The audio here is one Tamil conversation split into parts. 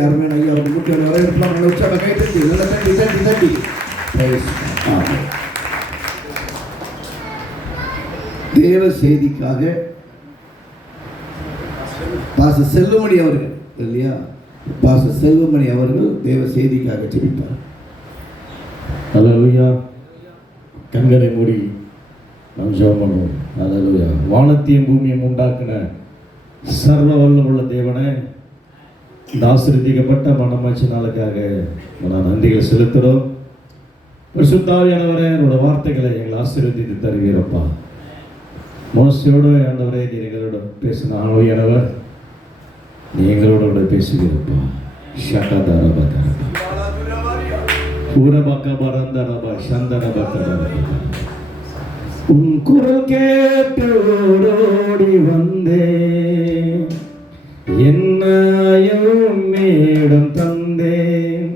அருமையான ஐயா அவர்கள் முக்கிய வரவேற்கலாம். உற்சாக கைத்தட்டி நல்ல தட்டி தட்டி தட்டி தேவ செய்திக்காக பாச செல்வமணி அவர்கள் இல்லையா, பாச செல்வமணி அவர்கள் தேவ செய்திக்காக ஜெபிப்பார். அல்லேலூயா. கண்களை மூடி நாம் ஜெபம் பண்ணுவோம். அல்லேலூயா. வானத்தையும் பூமியையும் உண்டாக்கின சர்வ வல்லமுள்ள தேவனே, இந்த ஆசீர்வதிக்கப்பட்ட மனமாட்சி நாளுக்காக நான் நன்றிகள் செலுத்துகிறோம். பரிசுத்தாவியானவரே, என்னோட வார்த்தைகளை எங்களை ஆசீர்வதித்து தருவீரப்பா. மோசையோடு ஆண்டவரே, நீ எங்களோட பேசின ஆவியானவர், நீ எங்களோட பேசுவீரப்பா. ஷகதரபதரபா பூரபகபரந்தரபா சந்தரபகரபா. உன் குரல் கேட்டு ஓடோடி வந்தேன், என்னையும் மேடம் தந்தேன்.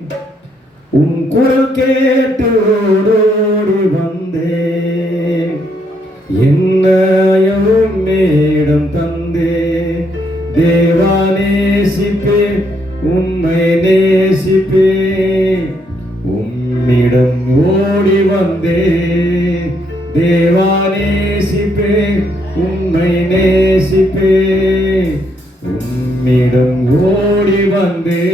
உன் குரல் கேட்டு ஓடோடி வந்தேன், என்னையும் மேடம் தந்தேன். தேவா நேசிப்பே, உம்மை நேசிப்பே, உம்மிடம் ஓடி வந்தேன். தேவா நேசிப்பே, உம்மை நேசிப்பே, உம்மிடம் ஓடி வந்தே.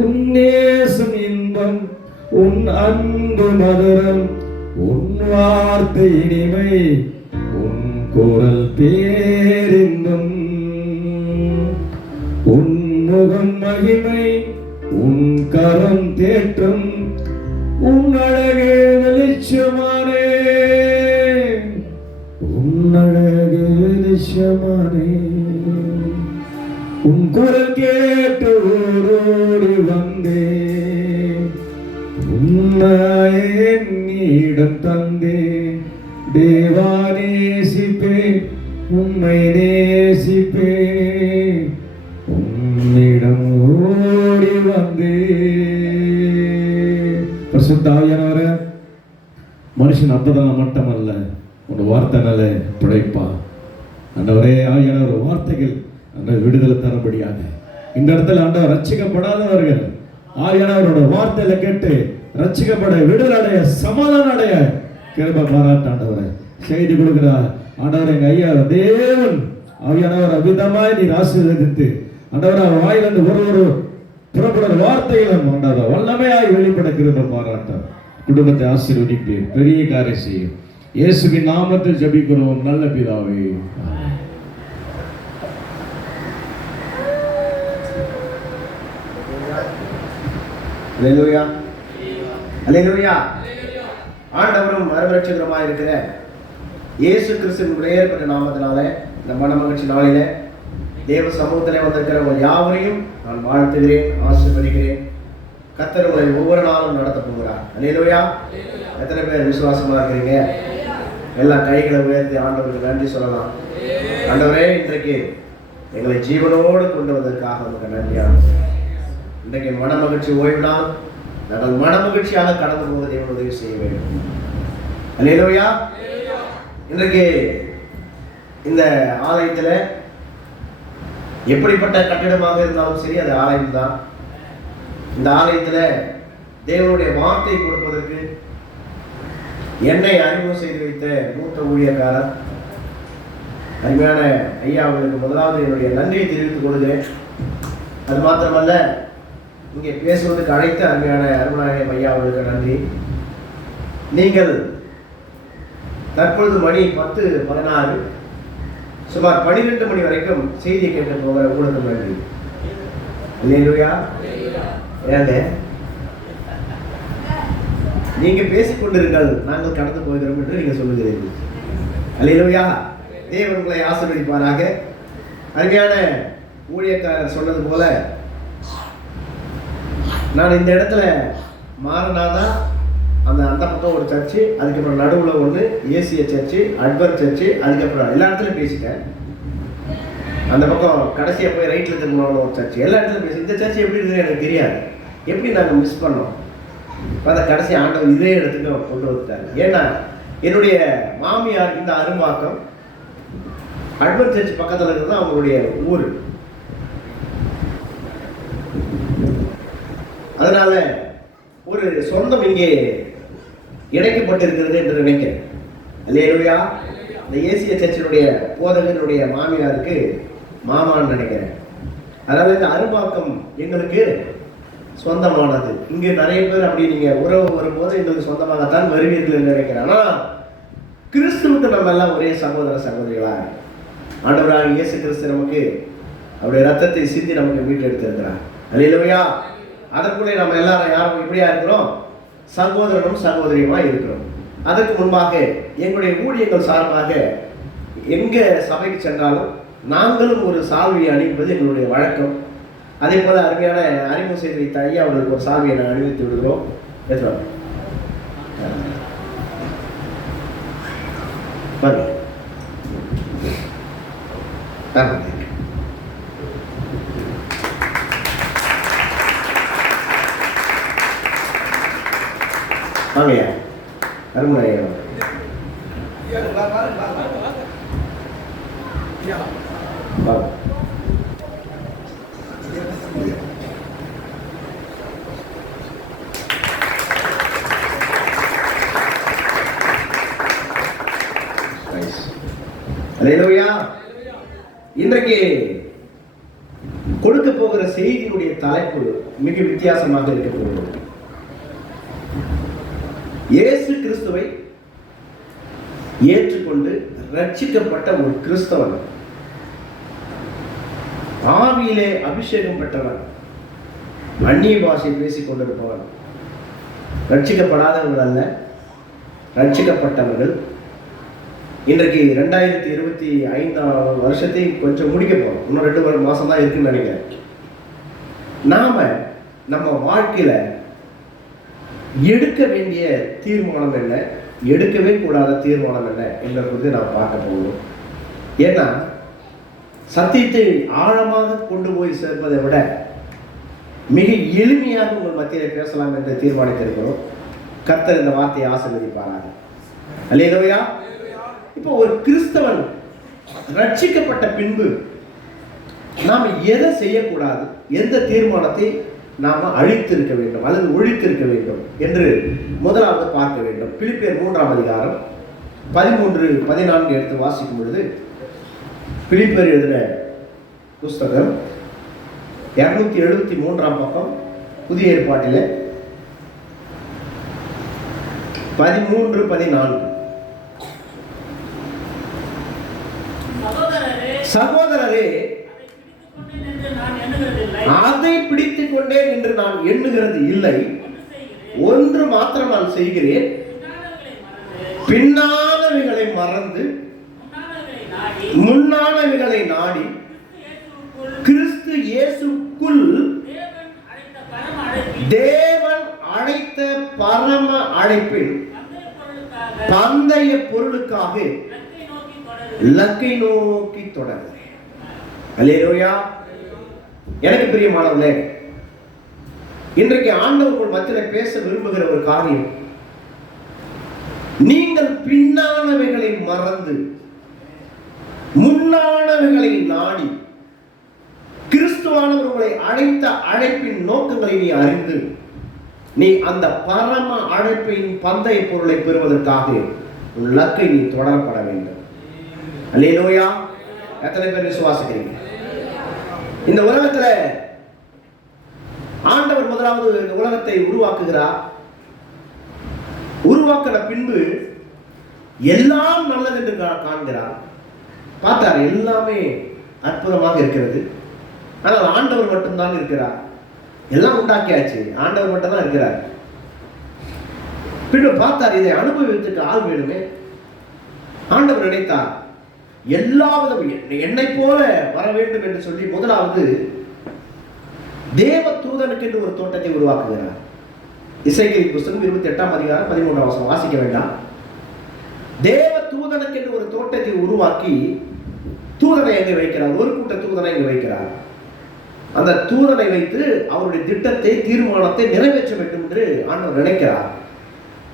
உன்னேசம் இன்பம், உன் அன்பு மதுரம், உன் வார்த்தை இனிமை, உன் குரல் பேரின்பம். உன் முகம் மகிமை, உன் கரம் தேற்றம், உன் அழகே வெளிச்சமானே, உன் அழகே வெளிச்சமானே. உன் குரல் கேட்டு ஓடோடி வந்தே, உம்மையே என்னிடம் தந்தே. தேவா நேசிப்பே, உம்மை நேசிப்பே, உம்மிடம் ஓடி வந்தே. பரிசுத்த ஆவியானவரே, மனுஷன் அப்பதான் மட்டுமல்ல, உன் வார்த்தைனால பிழைப்பா. ஆண்டவரே, ஆவியானவர் வார்த்தைகள் அந்த விடுதலை தரபடியாக இந்த இடத்துல ஆண்டவர் ரட்சிக்கப்படாதவர்கள் ஆவியானவரோட வார்த்தையில கேட்டு ரட்சிக்கப்பட, விடுதலை அடைய, சமாதானம் அடைய கிருபை பாராட்டாண்டவரை செய்தி கொடுக்கிறார். ஆண்டவர் எங்க ஐயா தேவன் ஆவியானவர் அபிதமாய் நீர் ஆசீர்வதித்து ஆண்டவர் அவர் வாயிலிருந்து ஒரு புறப்படுற வார்த்தைகளும் ஆண்டவர் வல்லமையாய் வெளிப்பட கிருபை பாராட்டார். குடும்பத்தை ஆசீர்வதிப்பு, பெரிய காரியம் செய்யும். இயேசுவின் நாமத்தில் ஜெபிக்கிறோம் நல்ல பிதாவே. அல்லேலூயா, அல்லேலூயா. ஆண்டவரும் மறுரட்சகருமாய் இருக்கிற இயேசு கிறிஸ்துவின் பெற்ற நாமத்தினாலே இந்த மனமகிழ்ச்சி நாளிலே தேவ சமூகத்திலே வந்திருக்கிற உங்கள் யாவரையும் நான் வாழ்த்துகிறேன், ஆசீர்வதிக்கிறேன். கர்த்தர் உங்களை ஒவ்வொரு நாளும் நடத்த போகிறார். அல்லேலூயா. எத்தனை பேர் விசுவாசமா இருக்கிறீங்க? எல்லா கைகளை உயர்த்தி ஆண்டவருக்கு நன்றி சொல்லலாம். ஆண்டவரே, இன்றைக்கு எங்களை ஜீவனோடு கொண்டு வந்ததற்காக உங்களுக்கு நன்றியாக. இன்றைக்கு மனமகிழ்ச்சி ஓய்வு நாள், நாங்கள் மனமகிழ்ச்சியாக கடந்து போவதை உதவி செய்ய வேண்டும். அல்லேலூயா. இன்றைக்கு இந்த ஆலயத்தில் எப்படிப்பட்ட கட்டிடமாக இருந்தாலும் சரி, அது ஆலயம் தான். இந்த ஆலயத்தில் தேவனுடைய வார்த்தை கொடுப்பதற்கு என்னை அறிமுகம் செய்து வைத்த மூத்த ஊழியக்காரர் அருமையான ஐயா அவர்களுக்கு முதலாவது என்னுடைய நன்றியை தெரிவித்துக் கொள்கிறேன். அது மாத்திரமல்ல, இங்கே பேசுவதற்கு அழைத்த அருமையான அருணாயம் ஐயா அவர்களுக்கு நன்றி. நீங்கள் தற்பொழுது மணி 10:16, சுமார் 12 மணி வரைக்கும் செய்தி கேட்க போகிற உங்களுக்கு நன்றி. அல்லேலூயா. ஏங்க நீங்க பேசிக்கொண்டிருங்கள், நாங்கள் கடந்து போகிறோம் என்று நீங்க சொல்லுகிறீர்கள். அல்லேலூயா. தேவன் உங்களை ஆசீர்வதிப்பாராக. அருமையான ஊழியக்காரர் சொன்னது போல, நான் இந்த இடத்துல மாறினாதான் அந்த பக்கம் ஒரு சர்ச்சு, அதுக்கப்புறம் நடுவில் ஒன்று ஏசிய சர்ச்சு, அட்வர் சர்ச்சு, அதுக்கப்புறம் எல்லா இடத்துலையும் பேசிட்டேன். அந்த பக்கம் கடைசியாக போய் ரைட்டில் திரும்பணும் ஒரு சர்ச், எல்லா இடத்துலையும் பேசி இந்த சர்ச் எப்படி இருக்குதுன்னு எனக்கு தெரியாது, எப்படி நாங்கள் மிஸ் பண்ணோம். அந்த கடைசி ஆண்டவர் இதே இடத்துக்கு அவர் கொண்டு வந்துட்டார். ஏன்னா என்னுடைய மாமியார் இந்த அரும்பாக்கம் அட்வென்ட் சர்ச் பக்கத்தில் இருக்கிறது அவங்களுடைய ஊர். அதனால ஒரு சொந்தம் இங்கே இணைக்கப்பட்டிருக்கிறது என்று நினைக்கிறேன். அல்லேலூயா. இந்த ஏசிய சர்ச்சினுடைய போதகனுடைய மாமியாருக்கு மாமான்னு நினைக்கிறேன். அதனால இந்த அரும்பாக்கம் எங்களுக்கு சொந்தமானது. இங்கே நிறைய பேர் அப்படி நீங்க உறவு வரும்போது எங்களுக்கு சொந்தமாகத்தான் வருவீர்கள் என்று நினைக்கிறேன். ஆனால் கிறிஸ்துவுக்கு நம்ம எல்லாம் ஒரே சகோதர சகோதரிகளா. ஆண்டவராக இயேசு கிறிஸ்து நமக்கு அவருடைய ரத்தத்தை சிந்தி நமக்கு வீட்டில் எடுத்திருக்கிறார். அல்லேலூயா. அதற்குள்ளே நம்ம எல்லாரும் யாரும் இப்படியா இருக்கிறோம், சகோதரனும் சகோதரியுமா இருக்கிறோம். அதற்கு முன்பாக எங்களுடைய ஊழியர்கள் சார்பாக எங்க சபைக்கு சென்றாலும் நாங்களும் ஒரு சால்வியை அணிவிப்பது எங்களுடைய வழக்கம். அதே போல அருமையான அறிமுகம் செய்து வைத்த ஐயா அவர்களுக்கு ஒரு சால்வியை நான் அணிவித்து விடுகிறோம். வாங்கய்யா, அருமுறை ஐயா. அல்லேலூயா. இன்றைக்கு கொடுக்க போகிற செய்தியுடைய தலைப்பு மிக வித்தியாசமாக இருக்க போகிறது. இயேசு கிறிஸ்துவை ஏற்றுக்கொண்டு ரட்சிக்கப்பட்ட ஒரு கிறிஸ்தவன், ஆவியிலே அபிஷேகம் பெற்றவன், அந்நிய பாஷை பேசிக் கொண்டிருப்பவன், ரட்சிக்கப்படாதவர்கள் அல்ல, ரட்சிக்கப்பட்டவர்கள். இன்றைக்கு 2025 வருஷத்தை கொஞ்சம் முடிக்க போறோம். இன்னும் 2 மாசம் தான் இருக்குன்னு நினைக்கிறேன். நாம நம்ம வாழ்க்கையில எடுக்க வேண்டிய தீர்மானம் என்ன, எடுக்கவே கூடாத தீர்மானம் என்ன என்பதை குறித்து நாம் பார்க்க போகிறோம். ஏன்னா சத்தியத்தை ஆழமாக கொண்டு போய் சேர்ப்பதை விட மிக எளிமையாக உங்கள் மத்தியில் பேசலாம் என்று தீர்மானித்திருக்கிறோம். கர்த்தர் இந்த வார்த்தையை ஆசீர்வதிப்பாராக. அல்லேலூயா. இப்போ ஒரு கிறிஸ்தவன் ரட்சிக்கப்பட்ட பின்பு நாம் எதை செய்யக்கூடாது, எந்த தீர்மானத்தை நாம அழித்திருக்க வேண்டும் அல்லது ஒழித்திருக்க வேண்டும் என்று முதலாவது பார்க்க வேண்டும். பிலிப்பியர் 3ஆம் அதிகாரம் 13-14 எடுத்து வாசிக்கும் பொழுது, பிலிப்பியர் எழுதின புஸ்தகம் 273ஆம் பக்கம், புதிய ஏற்பாட்டில் 13-14. சகோதரரே, அதை பிடித்துக் கொண்டேன் என்று நான் எண்ணுகிறது இல்லை, ஒன்று மாத்திரம் நான் செய்கிறேன், பின்னானவைகளை மறந்து முன்னானவைகளை நாடி கிறிஸ்து இயேசுக்குள் தேவன் அழைத்த பரம அழைப்பின் பந்தய பொருளுக்காக இலக்கை நோக்கி தொடர்கிறேன். அல்லேலூயா. எனக்கு பிரியமானவர்களே, இன்றைக்கு ஆண்டவர் மத்தியில் பேச விரும்புகிற ஒரு காரியம், நீங்கள் பின்னானவைகளை மறந்து முன்னானவைகளை நாடி கிறிஸ்துவானவர் உங்களை அழைத்த அழைப்பின் நோக்கங்களை நீ அறிந்து நீ அந்த பரம அழைப்பின் பந்தய பொருளை பெறுவதற்காக உன் இலக்கை நீ தொடரப்பட வேண்டும். அல்லேலூயா. எத்தனை பேர் விசுவாசிக்கிறீங்க? இந்த உலகத்துல ஆண்டவர் முதலாவது இந்த உலகத்தை உருவாக்குகிறார். உருவாக்கின பின்பு எல்லாம் நல்லது என்று காண்கிறார். பார்த்தார், எல்லாமே அற்புதமாக இருக்கிறது. ஆனால் ஆண்டவர் மட்டும்தான் இருக்கிறார். எல்லாம் உண்டாக்கியாச்சு, ஆண்டவர் மட்டும் தான் இருக்கிறார். பின்பு பார்த்தார், இதை அனுபவித்துக்கு ஆள் வேணுமே. ஆண்டவர் நினைத்தார், எல்லாவிதம் என்னை போல வர வேண்டும் என்று சொல்லி முதலாவது தேவ தூதனுக்கு என்று ஒரு தோட்டத்தை உருவாக்குகிறார். இசைக்கேல் புஸ்தகம் 28ஆம் அதிகாரம் 13ஆம் வசனம் வாசிக்க வேண்டாம். தேவ தூதனுக்கு என்று ஒரு தோட்டத்தை உருவாக்கி தூதனை எங்கே வைக்கிறார்? ஒரு கூட்ட தூதனை இங்கே வைக்கிறார். அந்த தூதனை வைத்து அவருடைய திட்டத்தை, தீர்மானத்தை நிறைவேற்ற வேண்டும் என்று ஆண்டவர் நினைக்கிறார்.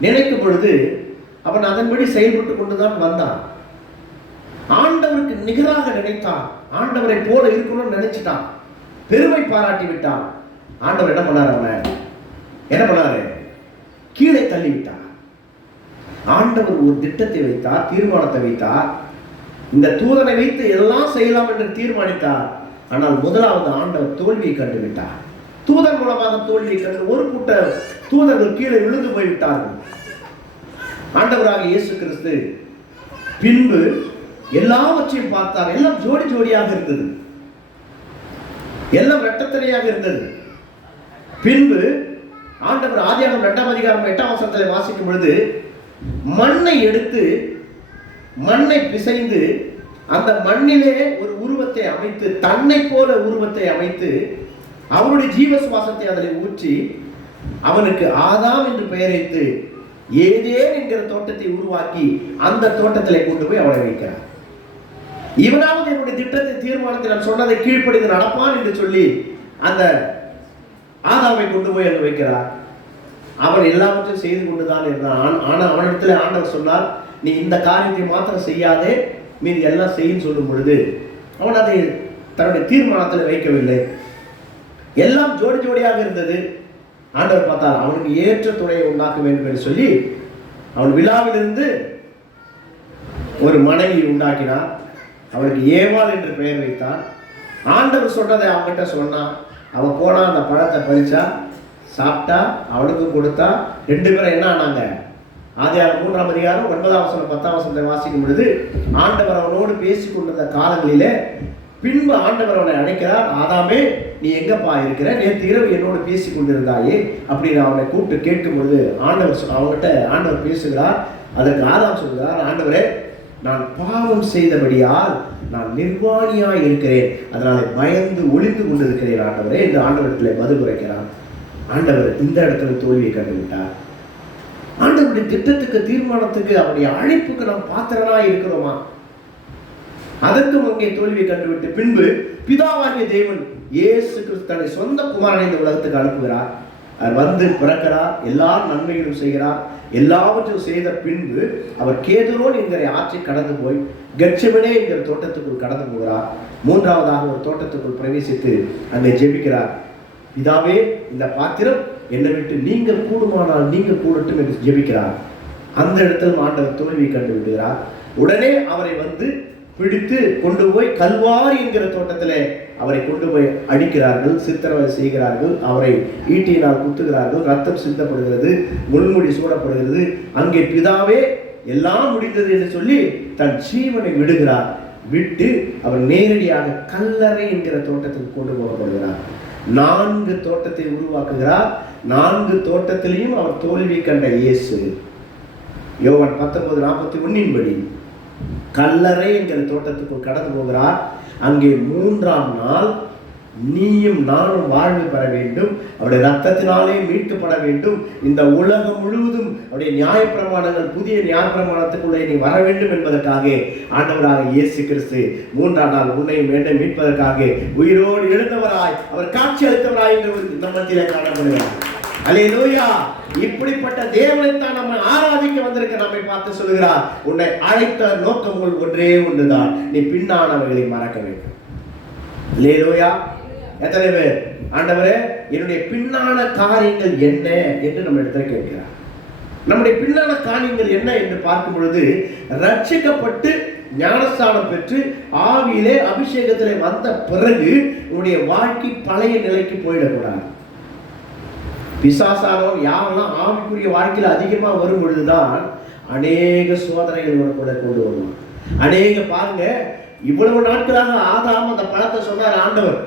நினைக்கும் பொழுது அவன் அதன்படி செயல்பட்டு கொண்டுதான் வந்தான். ஆண்டவருக்கு நிகராக நினைத்தான். ஆண்டவரை போல இருக்கணும்னு நினைச்சிட்டான். பெருமை பாராட்டி விட்டான். ஆண்டவர் என்ன பண்ணார்? அவனை என்ன பண்ணாரு? கீழே தள்ளி விட்டார். ஆண்டவர் ஒரு திட்டத்தை வைத்தார், தீர்மானத்தை வைத்தார். இந்த தூதனை வைத்து எல்லாம் செய்யலாம் என்று தீர்மானித்தார். ஆனால் முதலாவது ஆண்டவர் தோல்வியை கண்டு விட்டார். தூதன் மூலமாக தோல்வியை கண்டு ஒரு கூட்ட தூதர்கள் கீழே விழுந்து போய்விட்டார்கள். ஆண்டவராக இயேசு கிறிஸ்து பின்பு எல்லாவற்றையும் பார்த்தார். எல்லாம் ஜோடி ஜோடியாக இருந்தது, எல்லாம் இரட்டத்தனையாக இருந்தது. பின்பு ஆண்டவர் ஆதியாகமம் 2ஆம் அதிகாரம் 8ஆம் வசனத்தில் வாசிக்கும் பொழுது, மண்ணை எடுத்து மண்ணை பிசைந்து அந்த மண்ணிலே ஒரு உருவத்தை அமைத்து, தன்னை போல உருவத்தை அமைத்து, அவருடைய ஜீவ சுவாசத்தை அதில் ஊற்றி அவனுக்கு ஆதாம் என்று பெயரைத்து ஏதேன் என்கிற தோட்டத்தை உருவாக்கி அந்த தோட்டத்திலே கொண்டு போய் அவனை வைக்கிறார். இவனாவது என்னுடைய திட்டத்தை, தீர்மானத்தை, நான் சொன்னதை கீழ்ப்படிந்து நடப்பான் என்று சொல்லி அந்த ஆதாமை கொண்டு போய் அங்கு வைக்கிறார். அவன் எல்லாவற்றையும் செய்து கொண்டுதான் இருந்தான். ஆனால் அவனிடத்தில் ஆண்டவர் சொன்னார், நீ இந்த காரியத்தை மாத்திரம் செய்யாதே, மீது எல்லாம் செய்யும் சொல்லும் பொழுது அவன் அதை தன்னுடைய தீர்மானத்தில் வைக்கவில்லை. எல்லாம் ஜோடி ஜோடியாக இருந்தது. ஆண்டவர் பார்த்தால் அவனுக்கு ஏற்ற துணையை உண்டாக்க வேண்டும் என்று சொல்லி அவன் விழாவிலிருந்து ஒரு மனைவி உண்டாக்கினார். அவளுக்கு ஏவாள் என்று பெயர் வைத்தார். ஆண்டவர் சொன்னதை அவன்கிட்ட சொன்னான். அவன் போனா அந்த பழத்தை பறிச்சா, சாப்பிட்டா, அவனுக்கும் கொடுத்தா. 2 பேரும் என்ன ஆனாங்க? ஆதியாகமம் 3ஆம் அதிகாரம் 9ஆம் வசனம் 10ஆம் வசனத்தை வாசிக்கும் பொழுது, ஆண்டவர் அவனோடு பேசி கொண்டிருந்த காலங்களிலே பின்பு ஆண்டவர் அவனை அழைக்கிறார். ஆதாமே, நீ எங்கப்பா இருக்கிற? நேற்று இரவு என்னோடு பேசி கொண்டிருந்தாயே அப்படின்னு அவனை கூப்பிட்டு கேட்கும் பொழுது அவங்ககிட்ட ஆண்டவர் பேசுகிறார். அதற்கு ஆதாம் சொல்கிறார், ஆண்டவரே, நான் பாவம் செய்தபடியால் நான் நிர்வாணியாய் இருக்கிறேன், அதனால பயந்து ஒளிந்து கொண்டிருக்கிறேன் ஆண்டவரே என்று ஆண்டவரத்தில் பதில் உரைக்கிறார். ஆண்டவர் இந்த இடத்துல தோல்வியை கண்டுவிட்டார். ஆண்டவருடைய திட்டத்துக்கு, தீர்மானத்துக்கு, அவருடைய அழைப்புக்கு நாம் பாத்திரனா இருக்கிறோமா? அதற்கும் அங்கே தோல்வியை கண்டுவிட்டு பின்பு பிதாவாகிய தேவன் இயேசு கிறிஸ்து தன்னை சொந்த குமாரனை இந்த உலகத்துக்கு அனுப்புகிறார். அவர் வந்து பிறக்கிறார், எல்லா நன்மைகளும் செய்கிறார். எல்லாவற்றையும் செய்த பின்பு அவர் கேதுரோன் என்கிற ஆற்றை கடந்து போய் கெத்செமனே என்கிற தோட்டத்துக்குள் கடந்து போகிறார். 3ஆவதாக ஒரு தோட்டத்துக்குள் பிரவேசித்து அங்கே ஜெபிக்கிறார். பிதாவே, இந்த பாத்திரம் என்னை விட்டு நீங்க கூடுமானால் நீங்க கூடட்டும் என்று ஜெபிக்கிறார். அந்த இடத்தில் ஆண்டவர் தோல்வியை கண்டு விடுகிறார். உடனே அவரை வந்து பிடித்து கொண்டு போய் கல்வாரி என்கிற தோட்டத்திலே அவரை கொண்டு போய் அடிக்கிறார்கள், சித்திரவதை செய்கிறார்கள், அவரை ஈட்டியினால் குத்துகிறார்கள், ரத்தம் சிந்தப்படுகிறது, முள்முடி சூடப்படுகிறது. அங்கே பிதாவே எல்லாம் முடிந்தது என்று சொல்லி தன் ஜீவனை விடுகிறார். விட்டு அவர் நேரடியாக கல்லறை என்கிற தோட்டத்துக்கு கொண்டு போகப்படுகிறார். 4 தோட்டத்தை உருவாக்குகிறார். 4 தோட்டத்திலையும் அவர் தோல்வி கண்ட இயேசு யோவான் 19:41 படி கல்லறை என்கிற தோட்டத்துக்குள் கடந்து போகிறார். அங்கே 3ஆம் நாள் நீயும் நானும் வாழ்வு பெற வேண்டும், அவருடைய ரத்தத்தினாலே மீட்கப்பட வேண்டும், இந்த உலகம் முழுவதும் அவருடைய நியாயப்பிரமாணங்கள், புதிய நியாயப்பிரமாணத்துக்குள்ளே நீ வர வேண்டும் என்பதற்காக ஆண்டவராக இயேசு கிறிஸ்து 3ஆம் நாள் உன்னையும் வேண்டும் மீட்பதற்காக உயிரோடு எழுந்தவராய் அவர் காட்சி அளித்தவராய் என்று இந்த மத்தியிலே காணப்படுகிறார். அல்லேலூயா! இப்படிப்பட்ட தேவனை தான் நம்ம ஆராதிக்க வந்திருக்க நம்மை பார்த்து சொல்கிறார், உன்னை அழைத்த நோக்கங்கள் ஒன்றே ஒன்றுதான், நீ பின்னானவர்களை மறக்க வேண்டும். அல்லேலூயா! எத்தனை பேர் ஆண்டவரே என்னுடைய பின்னான காரியங்கள் என்ன என்று நம்ம இடத்துல கேட்கிறார். நம்முடைய பின்னான காரியங்கள் என்ன என்று பார்க்கும் பொழுது, ரட்சிக்கப்பட்டு ஞானஸ்தானம் பெற்று ஆவியிலே அபிஷேகத்திலே வந்த பிறகு உன்னுடைய வாழ்க்கை பழைய நிலைக்கு போயிடக்கூடாது. பிசாசானவன் யாரெல்லாம் ஆவிக்குரிய வாழ்க்கையில் அதிகமாக வரும் பொழுதுதான் அநேக சோதனைகள் கூட கொண்டு வருவான். அநேக பாருங்க, இவ்வளவு நாட்களாக ஆதாம் அந்த பழத்தை சொன்னார் ஆண்டவர்,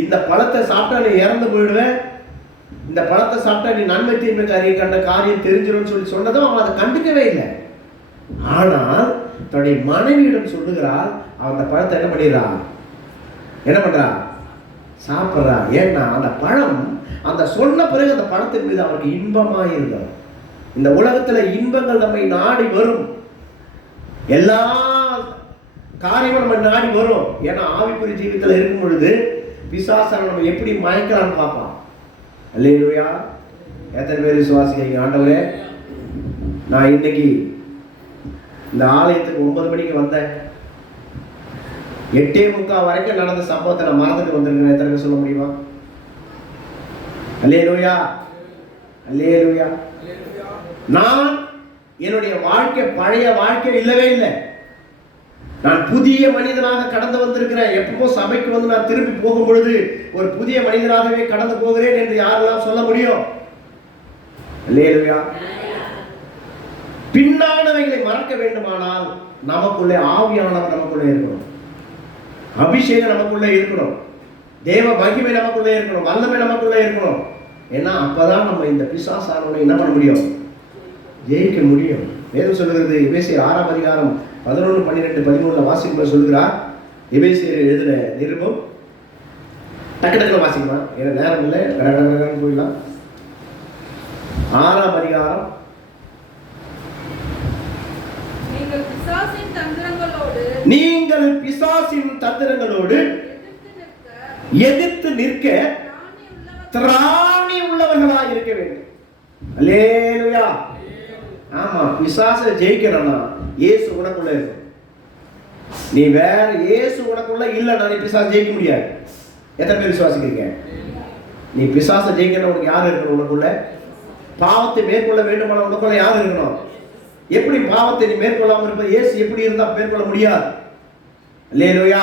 இந்த பழத்தை சாப்பிட்டா நீ இறந்து போயிடுவேன், இந்த பழத்தை சாப்பிட்டா நீ நன்மை தீமை கண்ட காரியம் தெரிஞ்சிடும் சொல்லி சொன்னதும் அவன் அதை கண்டுக்கவே இல்லை. ஆனால் தன்னுடைய மனைவியிடம் சொல்லுகிறார், அவன் அந்த பழத்தை என்ன பண்றா? சாப்பிட்றா. ஏன்னா அந்த பழம் அந்த சொன்ன பிறகு அந்த பழத்தின் மீது அவருக்கு இன்பமாக இருந்தார். இந்த உலகத்துல இன்பங்கள் நம்மை நாடி வரும். எல்லா காரியமும் நம்ம நாடி வரும். ஏன்னா ஆவிக்குரிய ஜீவிதத்தில் இருக்கும் பொழுது பிசாசை நம்ம எப்படி மயக்கலான்னு பார்ப்பான். அல்லேலூயா. எத்தனை பேர் விசுவாசிக்கிறீங்க? ஆண்டவரே, நான் இன்னைக்கு இந்த ஆலயத்துக்கு 9 மணிக்கு வந்தேன், 8:45 வரைக்கும் நடந்த சம்பவத்தை நான் மறந்துட்டு வந்திருக்கேன். எத்தனை பேர் சொல்ல முடியுமா? அல்லேலூயா, அல்லேலூயா. நான் என்னுடைய வாழ்க்கை பழைய வாழ்க்கை இல்லவே இல்லை. நான் புதிய மனிதனாக கடந்து வந்திருக்கிறேன். எப்போ சபைக்கு வந்து நான் திரும்பி போகும் பொழுது ஒரு புதிய மனிதனாகவே கடந்து போகிறேன் என்று யாரெல்லாம் சொல்ல முடியும்? அல்லேலூயா. பின்னானவைகளை மறக்க வேண்டுமானால் நமக்குள்ளே ஆவியானவர் நமக்குள்ளே இருக்கணும், அபிஷேகம் நமக்குள்ளே இருக்கணும், தேவ மகிமை நமக்குள்ளே இருக்கணும், வல்லமை நமக்குள்ளே இருக்கணும். ஏன்னா அப்பதான் நம்ம இந்த பிசாசானவனை என்ன பண்ண முடியும்? ஜெயிக்க முடியும். வேதம் சொல்லுகிறது, எபேசியர் 6ஆம் அதிகாரம் 11, 12, 13 வாசிக்கும்போது சொல்லுகிறார். எபேசியர் எழுதின நிருபம் டக்கு டக்குல வாசிக்கலாம், ஏன்னா நேரம் இல்லை, கடகடன்னு போயிடலாம். 6ஆம் அதிகாரம். நீங்கள் பிசாசின் தந்திரங்களோடு எதிர்த்து நிற்க திராணி உள்ளவர்களாக இருக்க வேண்டும். அல்லேலூயா. ஆமா, பிசாசை ஜெயிக்கணும்னா இயேசு உனக்குள்ள இருக்கும். நீ வேற இயேசு உனக்குள்ள இல்லைன்னா நீ பிசாசை ஜெயிக்க முடியாது. எத்தனை பேர் விசுவாசிக்கிறீங்க? நீ பிசாசை ஜெயிக்கணும், உனக்கு யார் இருக்கணும்? உனக்குள்ள பாவத்தை மேற்கொள்ள வேண்டுமானால் உனக்குள்ள யார் இருக்கணும்? எப்படி பாவத்தை நீ மேற்கொள்ளாமல் இருப்ப? இயேசு எப்படி இருந்தா மேற்கொள்ள முடியாது? அல்லேலூயா.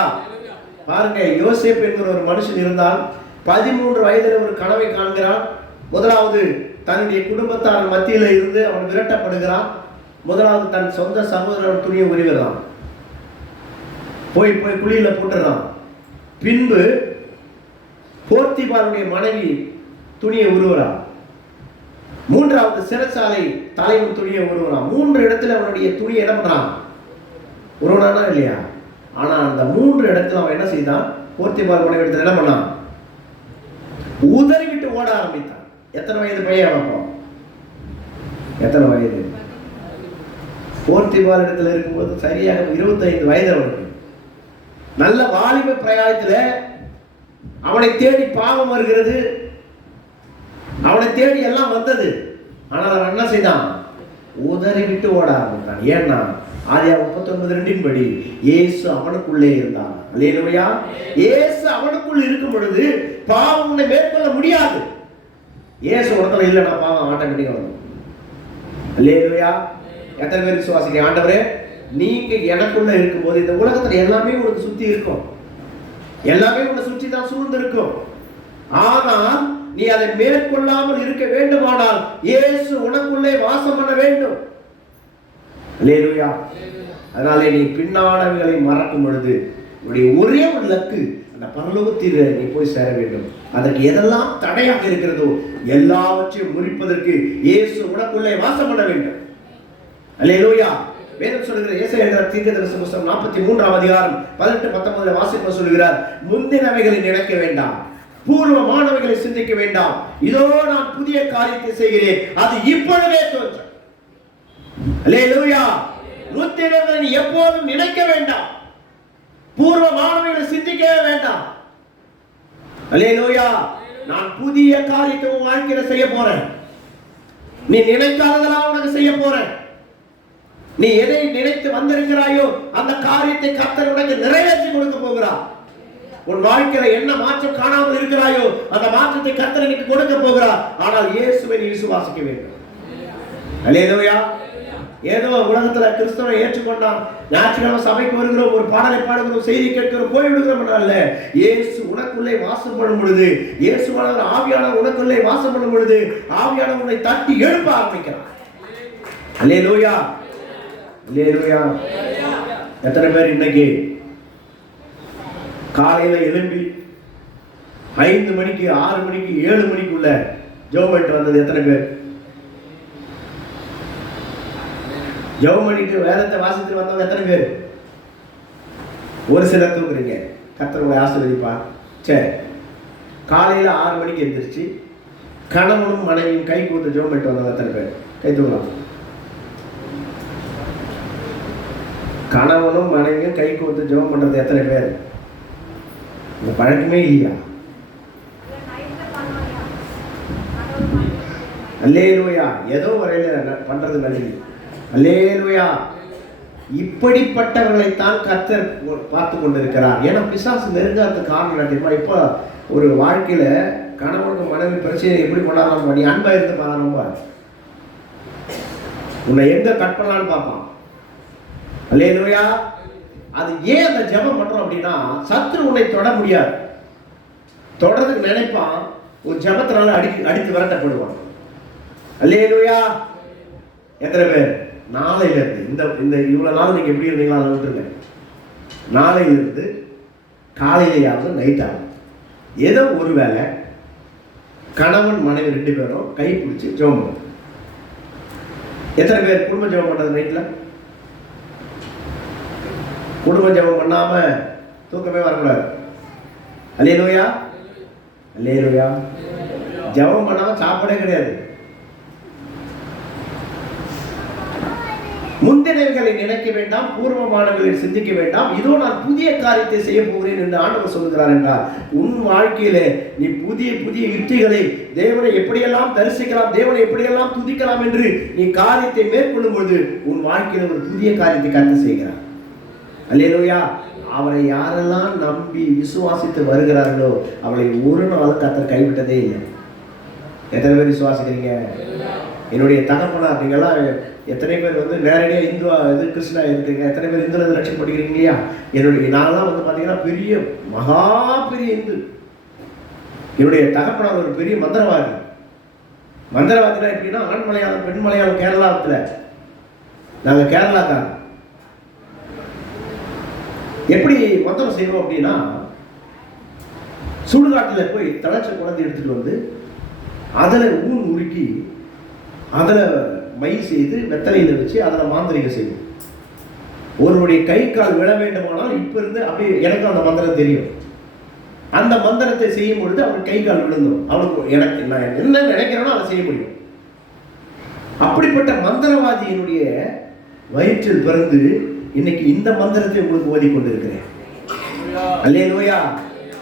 பாருங்க, யோசேப்பு என்கிற ஒரு மனுஷன் இருந்தால் 13 வயதில் ஒரு கனவை காண்கிறான். முதலாவது தன்னுடைய குடும்பத்தார் மத்தியில இருந்து அவன் விரட்டப்படுகிறான். முதலாவது தன் சொந்த சகோதரன் துணியை உரிவிடுறான், போய் குழியில போட்டுறான். பின்பு போர்த்திபாருடைய மனைவி துணியை உருவுறான். மூன்றாவது சிறைச்சாலை தலைவன் துணியை உருவுறான். 3 இடத்துல அவனுடைய துணியை என்ன பண்றான்? உருவனானா இல்லையா? ஆனா அந்த 3 இடத்துல அவன் என்ன செய்தான்? போர்த்திபார் மனைவி இடத்துல என்ன பண்ணான்? உதறிவிட்டு ஓட ஆரம்பித்தான். எத்தனை வயது பையன் அவன்? எத்தனை வயது? போர்த்திபார் இடத்துல இருக்கும்போது சரியாக 25 வயது அவனுக்கு. நல்ல வாலிப பிரயாணத்துல அவனை தேடி பாவம் வருகிறது, அவனை தேடி எல்லாம் வந்தது. ஆனால் அவன் என்ன செய்தான்? உதறிவிட்டு ஓட ஆரம்பித்தான். ஏன்னா ஆதியாகமம் 39:2 படி இயேசு அவனுக்குள்ளே இருந்தான். அல்லேலூயா. இயேசு அவனுக்குள் இருக்கும் பொழுது பாவம் உன்னை மேற்கொள்ள முடியாது. இயேசு உனக்குள்ள இல்லைன்னா பாவம் ஆட்டோமேட்டிக்கா வரும். அல்லேலூயா. எத்தனை பேர் விசுவாசிக்கிறீங்க? ஆண்டவரே, நீங்க எனக்குள்ள இருக்கும்போது இந்த உலகத்துல எல்லாமே உனக்கு சுத்தி இருக்கும், எல்லாமே உன்னை சுற்றி தான் சூழ்ந்து இருக்கும். ஆனால் நீ அதை மேற்கொள்ளாமல் இருக்க வேண்டுமானால் இயேசு உனக்குள்ளே வாசம் பண்ண வேண்டும். அல்லேலூயா. அதனாலே நீ பின்னானவைகளை மறக்கும் பொழுது உன்னுடைய ஒரே ஒரு லக்கு அந்த பரலோகத்தில் நீ போய் சேர வேண்டும். அதற்கு எதெல்லாம் தடையாக இருக்கிறதோ எல்லாவற்றையும் முறிப்பதற்கு இயேசு உனக்குள்ளே வாசம் பண்ண வேண்டும். அல்லேலூயா. வேதம் சொல்லுகிற ஏசாயா தீர்க்கதரிசி புத்தகம் 43ஆம் அதிகாரம் 18, 19 வாசிக்க சொல்லுகிறார், முந்தினவைகளை நினைக்க வேண்டாம், பூர்வமானவைகளை சிந்திக்க வேண்டாம், இதோ நான் புதிய காரியத்தை செய்கிறேன், அது இப்பொழுதே தோன்றும். அல்லேலூயா. முந்தினவைகளை நீ எப்போதும் நினைக்க வேண்டாம், பூர்வமானவைகளை சிந்திக்கவே வேண்டாம். அல்லேலூயா. நான் புதிய காரியத்தை உன் வாழ்க்கையில செய்ய போறேன். நீ நினைக்காததெல்லாம் உனக்கு செய்ய போறேன். நீ எதை நினைத்து வந்திருக்கிறாயோ அந்த காரியத்தை கர்த்தர் உனக்கு நிறைவேற்றி கொடுக்க போகிறார். உன் வாழ்க்கையில என்ன மாற்றம் காணாமல் இருக்கிறாயோ அந்த மாற்றத்தை கர்த்தர் எனக்கு கொடுக்க போகிறார். ஆனால் இயேசுவை நீ விசுவாசிக்க வேண்டும். அல்லேலூயா. ஏதோ உலகத்துல கிறிஸ்தவனை ஏற்றுக்கொண்டான், ஞாயிற்றுக்கிழமை சபைக்கு வருகிறோம், ஒரு பாடலை பாடுகிறோம், செய்தி கேட்கிறோம், போய்விடுகிறோம் அல்ல. இயேசு உனக்குள்ளே வாசம் பண்ணும் பொழுது, இயேசுவானவர் ஆவியானவர் உனக்குள்ளே வாசம் பண்ணும் பொழுது ஆவியானவர் உன்னை தட்டி எழுப்ப ஆரம்பிக்கிறார். அல்லேலூயா. அல்லேலூயா. எத்தனை பேர் இன்னைக்கு காலையில எழும்பி 5 மணிக்கு 6 மணிக்கு 7 மணிக்குள்ள ஜெபம் பண்ணிட்டு வந்தது? எத்தனை பேர் ஜெபம் பண்ணிட்டு வேதத்தை வாசித்து வந்தவங்க எத்தனை பேர்? ஒரு சிலர் தூக்குறீங்க. கர்த்தர் உங்களை ஆசீர்வதிப்பார். சரி, காலையில 6 மணிக்கு எந்திரிச்சு கணவனும் மனைவியும் கை கொடுத்து ஜெபம் பண்ணிட்டு வந்தவங்க எத்தனை பேர்? கை தூக்கலாம். கணவனும் மனைவியும் கை கோர்த்து ஜெபம் பண்றது எத்தனை பேர்? இந்த பழக்கமே இல்லையா? அல்லேலூயா. ஏதோ வரையில பண்றது நல்லது. அல்லேலூயா. இப்படிப்பட்டவர்களைத்தான் கர்த்தர் பார்த்து கொண்டிருக்கிறார். ஏன்னா பிசாசு நெருங்காததுக்கு காரணம் என்ன தெரியுமா? இப்போ ஒரு வாழ்க்கையில கணவனுக்கு மனைவி பிரச்சனை எப்படி கொண்டாடலாம்? நீ அன்பா இருந்து பாரு, ரொம்ப உன்னை எங்க கட் பண்ணலான்னு பார்ப்பான். அல்லேலூயா. அது ஏன் அந்த ஜெபம் பண்றோம் அப்படின்னா, சத்துரு உன்னை தொட முடியாது. தொடர்றதுக்கு நினைப்பான், ஒரு ஜெபத்தினால அடித்து விரட்டப்படுவான். அல்லேலூயா. எத்தனை பேர் நாளையில இருந்து இந்த இவ்வளவு நாள் நீங்க எப்படி இருந்தீங்களா அதை விட்டுருங்க. நாளையில இருந்து காலையிலேயாவது நைட்டாகும் ஏதோ ஒரு வேளை கணவன் மனைவி 2 பேரும் கை பிடிச்சி ஜெபம் பண்ணும். எத்தனை பேர் குடும்ப ஜெபம் பண்றது நைட்ல? குடும்ப ஜெபம் பண்ணாம தூக்கமே வரக்கூடாது. அல்லேலூயா. அல்லேலூயா. ஜெபம் பண்ணாம சாப்பாடே கிடையாது. முந்தினவைகளை நினைக்க வேண்டாம், பூர்வமானவர்களை சிந்திக்க வேண்டாம், இதோ நான் புதிய காரியத்தை செய்ய போகிறேன் என்று ஆண்டவர் சொல்கிறார் என்றார். உன் வாழ்க்கையில நீ புதிய புதிய யுக்திகளை, தேவனை எப்படியெல்லாம் தரிசிக்கலாம், தேவனை எப்படியெல்லாம் துதிக்கலாம் என்று நீ காரியத்தை மேற்கொள்ளும் பொழுது உன் வாழ்க்கையில ஒரு புதிய காரியத்தை கர்த்தர் செய்கிறார். அல்லேலூயா. அவரை யாரெல்லாம் நம்பி விசுவாசித்து வருகிறார்களோ அவளை ஒரு நாள் கர்த்தர் கைவிட்டதே இல்லை. எத்தனை பேர் விசுவாசிக்கிறீங்க? என்னுடைய தகப்பனார், நீங்கள்லாம் எத்தனை பேர் வந்து நேரடியாக இந்து கிறிஸ்டினா இருக்கீங்க? எத்தனை பேர் இந்துல லட்சம் படிக்கிறீங்க இல்லையா? என்னுடைய நான்லாம் வந்து பார்த்தீங்கன்னா பெரிய மகா பெரிய இந்து. என்னுடைய தகப்பனார் ஒரு பெரிய மந்திரவாதி. மந்திரவாதினா எப்படின்னா, ஆண் மலையாளம் பெண் மலையாளம் கேரளாவில். நாங்கள் கேரளாக்காரன். எப்படி மந்திரம் செய்வோம் அப்படின்னா, சுடுகாட்டில் போய் தளச்ச குழந்தை எடுத்துட்டு வந்து அதில் ஊன் உருக்கி அதில் மை செய்து வெத்தலையில் வச்சு அதில் மாந்திரிகம் செய்வோம். ஒருவருடைய கை கால் விழ வேண்டுமானால் இப்போ இருந்து அப்படியே எனக்கும் அந்த மந்திரம் தெரியும். அந்த மந்திரத்தை செய்யும் பொழுது அவன் கை கால் விழுந்துடும். அவனுக்கு எனக்கு நான் என்ன நினைக்கிறேனோ அதை செய்ய முடியும். அப்படிப்பட்ட மந்திரவாதியினுடைய வயிற்றில் பிறந்து இன்னைக்கு இந்த மந்திரத்தை உங்களுக்கு ஓதிக்கொண்டிருக்கிறேன். அல்லேலூயா.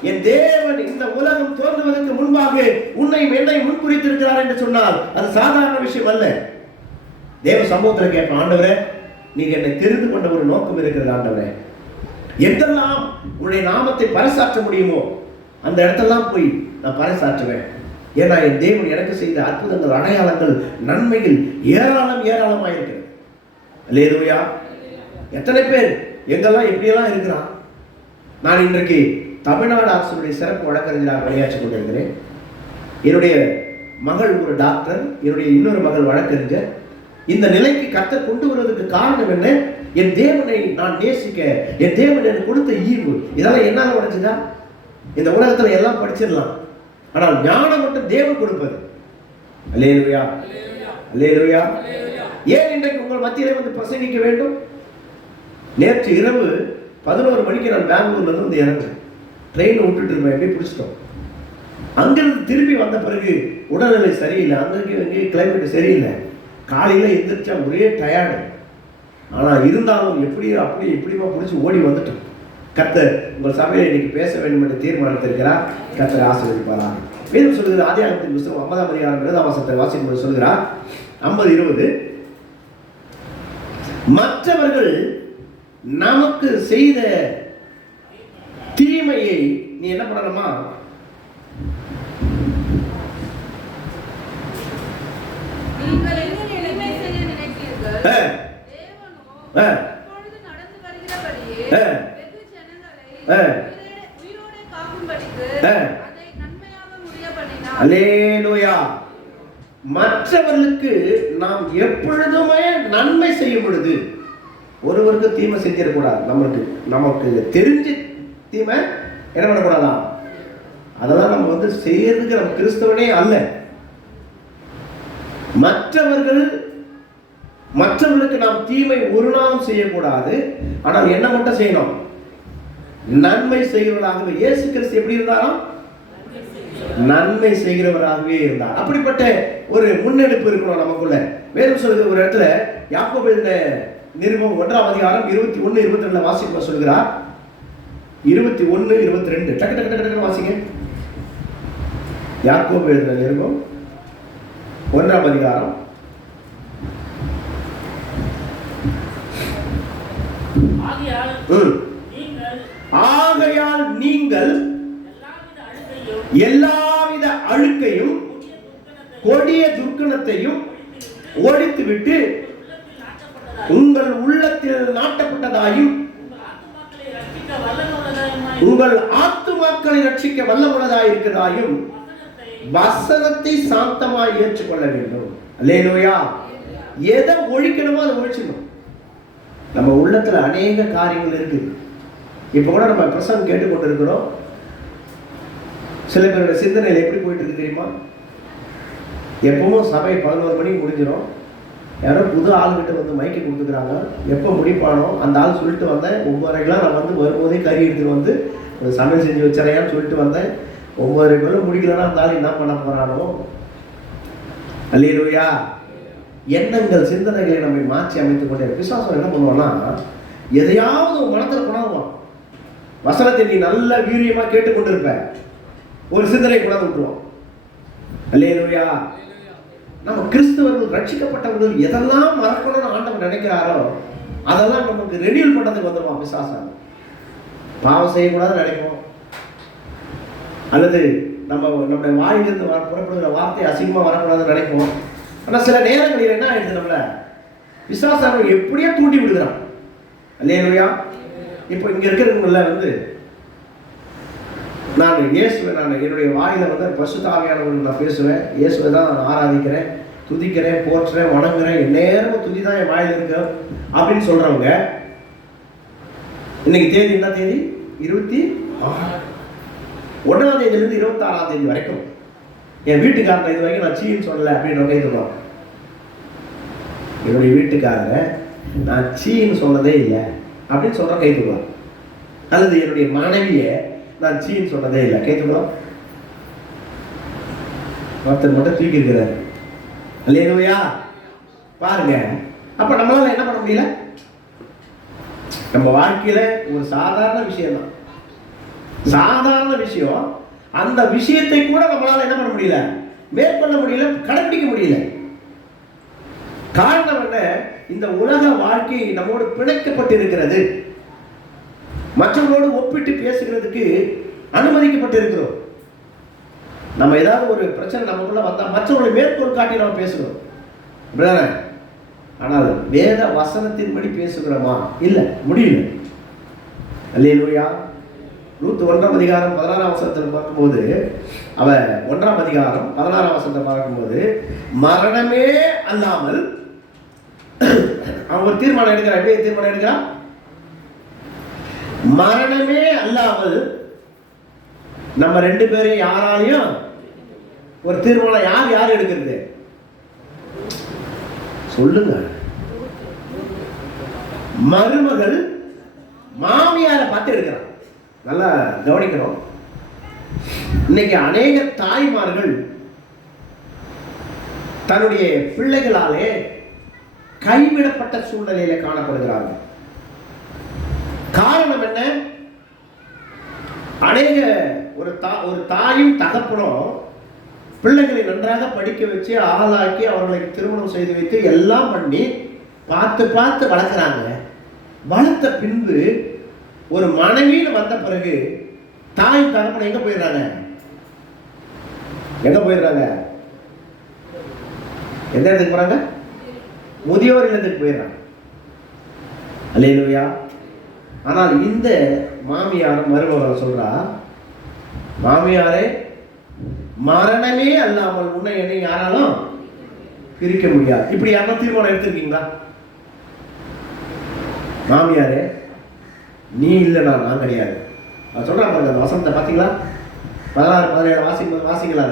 என் தேவன் இந்த உலகம் தோன்றுவதற்கு முன்பாக உன்னையும் என்னையும் முன்குறித்திருக்கிறார் என்று சொன்னால் அது சாதாரண விஷயம் அல்ல. தேவ சமூகத்தில் கேட்பேன், ஆண்டவரே நீங்க என்னை தெரிந்து கொண்ட ஒரு நோக்கம் இருக்கிறது ஆண்டவரே. எங்கெல்லாம் உன்னுடைய நாமத்தை பறைசாற்ற முடியுமோ அந்த இடத்தெல்லாம் போய் நான் பறைசாற்றுவேன். ஏன்னா என் தேவன் எனக்கு செய்த அற்புதங்கள், அடையாளங்கள், நன்மைகள் ஏராளம் ஏராளமாக இருக்கிறது. அல்லேலூயா. எத்தனை பேர் எங்கெல்லாம் எப்படியெல்லாம் இருக்கிறான். நான் இன்றைக்கு தமிழ்நாடு அரசுடைய சிறப்பு வழக்கறிஞராக பணியாற்றி கொண்டிருக்கிறேன். என்னுடைய மகள் ஒரு டாக்டர், என்னுடைய இன்னொரு மகள் வழக்கறிஞர். இந்த நிலைக்கு கர்த்தர் கொண்டு வருவதற்கு காரணம் என்ன? என் தேவனை நான் நேசிக்க, என் தேவன் எனக்கு கொடுத்த ஈவு. இதெல்லாம் என்னால் உடைச்சுதா? இந்த உலகத்துல எல்லாம் படிச்சிடலாம், ஆனால் ஞானம் மட்டும் தேவன் கொடுப்பது. அல்லேலூயா. அல்லேலூயா. ஏன் இன்றைக்கு உங்கள் மத்தியிலே வந்து பிரசங்கிக்க வேண்டும்? நேற்று இரவு 11 மணிக்கு நான் பெங்களூர்ல இருந்து வந்து இறங்குறேன். ட்ரெயினை விட்டுட்டு இருப்பேன், எப்படி பிடிச்சிட்டோம். அங்கிருந்து திரும்பி வந்த பிறகு உடல்நிலை சரியில்லை, அங்கே கிளைமேட் சரியில்லை. காலையில் எந்திரிச்சா ஒரே டயர்டு. ஆனால் இருந்தாலும் எப்படி அப்படி இப்படிமா பிடிச்சி ஓடி வந்துட்டோம். கர்த்தர் உங்கள் சபையை இன்னைக்கு பேச வேண்டும் என்று தீர்மானித்திருக்கிறார். கர்த்தர் ஆசீர்வதிப்பாரா. வேதம் சொல்லுகிறது, ஆதியாகமத்தின் புத்தகம் 50ஆம் அதிகாரம் 2ஆம் வசனத்தை வாசிக்கும்போது சொல்கிறார், 50:20, மற்றவர்கள் நமக்கு செய்த தீமையை நீ என்ன பண்ணணுமா? அல்லேலூயா. மற்றவர்களுக்கு நாம் எப்பொழுதுமே நன்மை செய்யும் பொழுது ஒருவருக்கு தீமை செஞ்சிடக்கூடாது. நமக்கு தெரிஞ்சு தீமை என்ன பண்ணக்கூடாதா? அதெல்லாம் நம்ம வந்து செய்யறதுக்கு நம்ம கிறிஸ்தவனே அல்ல. மற்றவர்களுக்கு நாம் தீமை ஒரு நாளும் செய்யக்கூடாது. ஆனால் என்ன மட்டும் செய்யணும்? நன்மை செய்கிறவராகவே. இயேசு கிறிஸ்து எப்படி இருந்தாராம்? நன்மை செய்கிறவராகவே இருந்தார். அப்படிப்பட்ட ஒரு முன்னெடுப்பு இருக்கணும் நமக்குள்ள. வேதம் சொல்லுகிற ஒரு இடத்துல யாக்கோபு எழுதின நிருபம் 1ஆம் அதிகாரம் 21, 22 வாசிக்க சொல்கிறார். 21, 22 டக்கு டக்கு டக்கு டக்கு வாசிங்க. யாக்கோபு எழுதின நிருபம் 1ஆம் அதிகாரம் ஆகையால் நீங்கள் எல்லாவித அழுக்கையும் கொடிய துர்க்கணத்தையும் ஒழித்துவிட்டு உங்கள் உள்ளத்தில் நாட்டப்பட்டதாயும் உங்கள் ஆத்துமாக்களை ரட்சிக்க வல்லமுள்ளதாய் இருக்கிறதாயும் வசனத்தை சாந்தமாய் ஏற்றுக்கொள்ள வேண்டும். அல்லேலூயா. எதை ஒழிக்கணுமோ அதை ஒழிச்சிடணும். நம்ம உள்ளத்துல அநேக காரியங்கள் இருக்குது. இப்ப கூட நம்ம பிரசங்கம் கேட்டுக்கொண்டு இருக்கிறோம். சில பேரோட சிந்தனையில் எப்படி போயிட்டு இருக்கு தெரியுமா? எப்பவும் சபை 11 மணிக்கு முடிஞ்சிடும். யாரோ புது ஆளுகிட்ட வந்து மைக்கு கொடுத்துக்கிறாங்க. எப்போ முடிப்பானோ அந்த ஆள் சொல்லிட்டு வந்தேன். 9:30 நான் வந்து வரும்போதே கறி எடுத்துட்டு வந்து சமையல் செஞ்சு வச்சறையான்னு சொல்லிட்டு வந்தேன். 9:30 முடிக்கலன்னா அந்த ஆள் என்ன பண்ண போறானோ? அல்லேலூயா. எண்ணங்கள் சிந்தனைகளை நம்மை மாற்றி அமைத்துக் கொண்டே விசுவாசம் என்ன பண்ணுவோம்னா, எதையாவது ஒரு மனத்தில் கொண்டாடுவான். வசனத்தை நீ நல்ல வீரியமா கேட்டுக்கொண்டு இருப்ப, ஒரு சிந்தனை கொண்டாந்து விட்டுருவான். அல்லேலூயா. நம்ம கிறிஸ்தவர்கள் ரட்சிக்கப்பட்டவர்கள் எதெல்லாம் மறக்கணும்னு ஆண்டவர் நினைக்கிறாரோ அதெல்லாம் நமக்கு ரெனியூல் பண்றதுக்கு வந்துடுவான் பிசாசம். பாவம் செய்யக்கூடாதுன்னு நினைப்போம், அல்லது நம்முடைய வாயிலிருந்து புறப்படுகிற வார்த்தை அசிங்கமா வரக்கூடாதுன்னு நினைப்போம். ஆனா சில நேரங்களில் என்ன ஆயிடுது, நம்மள பிசாசம் எப்படியே தூண்டி விடுகிறான். அல்லேலூயா. இப்போ இங்க இருக்கிறவங்கள வந்து நான் என்னுடைய வாயில வந்து பரிசுத்த ஆவியானவர்கள் நான் பேசுவேன். இயேசுவை தான் நான் ஆராதிக்கிறேன், துதிக்கிறேன், போற்றுறேன், வணங்குறேன். என் நேரமும் துதி தான் என் வாயில இருக்கு அப்படின்னு சொல்றவங்க, இன்னைக்கு தேதி என்ன தேதி? 21ஆம் தேதியிலிருந்து 26ஆம் தேதி வரைக்கும் என் வீட்டுக்காரன் இது வரைக்கும் நான் சீன்னு சொல்லலை அப்படின்னு கை சொல்லுவாங்க. என்னுடைய வீட்டுக்காரங்க நான் சீன்னு சொன்னதே இல்லை அப்படின்னு சொல்ற கை சொல்லுவாங்க. அல்லது என்னுடைய மனைவியை நான் சீன்னு சொன்னதே இல்லை கை சொல்லுவோம். ஒருத்தர் மட்டும் தூக்கி இருக்கிறாரு. அல்லேலூயா. பாருங்க, அப்ப நம்மளால என்ன பண்ண முடியல? நம்ம வாழ்க்கையில ஒரு சாதாரண விஷயம் தான், சாதாரண விஷயம். அந்த விஷயத்தை கூட நம்மளால என்ன பண்ண முடியல, மேற்கொள்ள முடியல, கடைபிடிக்க முடியல. காரணம் என்ன? இந்த உலக வாழ்க்கை நம்மோடு பிணைக்கப்பட்டு இருக்கிறது. மற்றவர்களோடு ஒப்பிட்டு பேசுகிறதுக்கு அனுமதிக்கப்பட்டு இருக்கிறோம். நம்ம ஏதாவது ஒரு பிரச்சனை நமக்குள்ள வந்தா மற்றவர்களை மேற்கோள் காட்டி நம்ம பேசுகிறோம். ஆனால் வேத வசனத்தின்படி பேசுகிறோமா? இல்லை, முடியல. அல்லேலூயா. ரூத் 1ஆம் அதிகாரம் 16ஆம் வசனத்தில் பார்க்கும்போது, அவ 1ஆம் அதிகாரம் 16ஆம் வசனத்தை பார்க்கும்போது, மரணமே அல்லாமல் அவன் ஒரு தீர்மானம் எடுக்கிறான். எப்படி தீர்மானம் எடுக்கிறான்? மரணமே அல்லாமல் நம்ம 2 பேரையும் யாராலையும் ஒரு தீர்மானம் யார் எடுக்கிறது? சொல்லுங்க. மருமகள் மாமியாரை பார்த்து எடுக்கிறான். நல்லா கவனிக்கணும். இன்னைக்கு அநேக தாய்மார்கள் தன்னுடைய பிள்ளைகளாலே கைவிடப்பட்ட சூழ்நிலையில காணப்படுகிறார்கள். காரணம் என்ன? அநேக ஒரு தாயும் தகப்பனும் பிள்ளைகளை நன்றாக படிக்க வச்சு ஆளாக்கி அவர்களை திருமணம் செய்து வைத்து எல்லாம் பண்ணி பார்த்து பார்த்து வளர்க்குறாங்க. வளர்த்த பின்பு ஒரு மனைவின்னு வந்த பிறகு தாய் தகப்பன் எங்க போயிடுறாங்க? எங்க போயிடுறாங்க? எந்த இடத்துக்கு போறாங்க? முதியோர் இல்லத்துக்கு போயிடுறாங்க. அல்லேலூயா. ஆனால் இந்த மாமியார் மருமகள் சொல்றா, மாமியாரே, மரணமே அல்லாமல் உன்னை என்னை யாராலும் பிரிக்க முடியாது. இப்படி யாரா தீர்மானம் எடுத்திருக்கீங்களா? மாமியாரே, நீ இல்லைனா நான் கிடையாது. அது சொல்றான் பாருங்க, அந்த வசனத்தை பார்த்தீங்களா? 16-17 வாசிங்களா?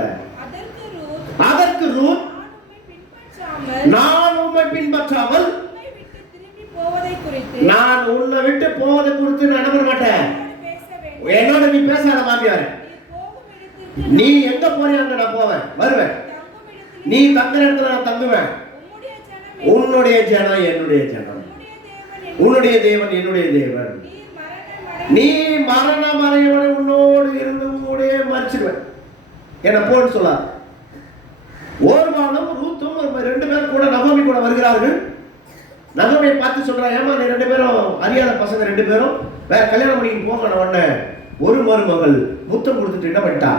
அதற்கு ரூத், நான் உம்மை பின்பற்றாமல் நான் உன்னை விட்டு போவதை குறித்து நான் என்ன பண்ண மாட்டேன். என்னோட நீ பேசாத மாமியார். நீ எங்க போறியா நான் போவேன், வருவேன். நீ தங்குற இடத்துல நான் தங்குவேன். உன்னுடைய ஜனம் என்னுடைய ஜனம், உன்னுடைய தேவன் என்னுடைய தேவன். நீ மரணம் அடைவரை உன்னோடு இருந்து உன்னுடைய மறிச்சிடுவேன் என்ன போன்னு சொல்லார். ஓர்பாலும் ரூத்தும் 2 பேரும் கூட நகோமி கூட வருகிறார்கள். நகோமியை பார்த்து சொல்றான், ஏமா நீ 2 பேரும் அறியாத பசங்க 2 பேரும் வேற கல்யாணம் பண்ணி போங்க. உடனே ஒரு மருமகள் முத்தம் கொடுத்துட்டு என்ன பண்ணிட்டா?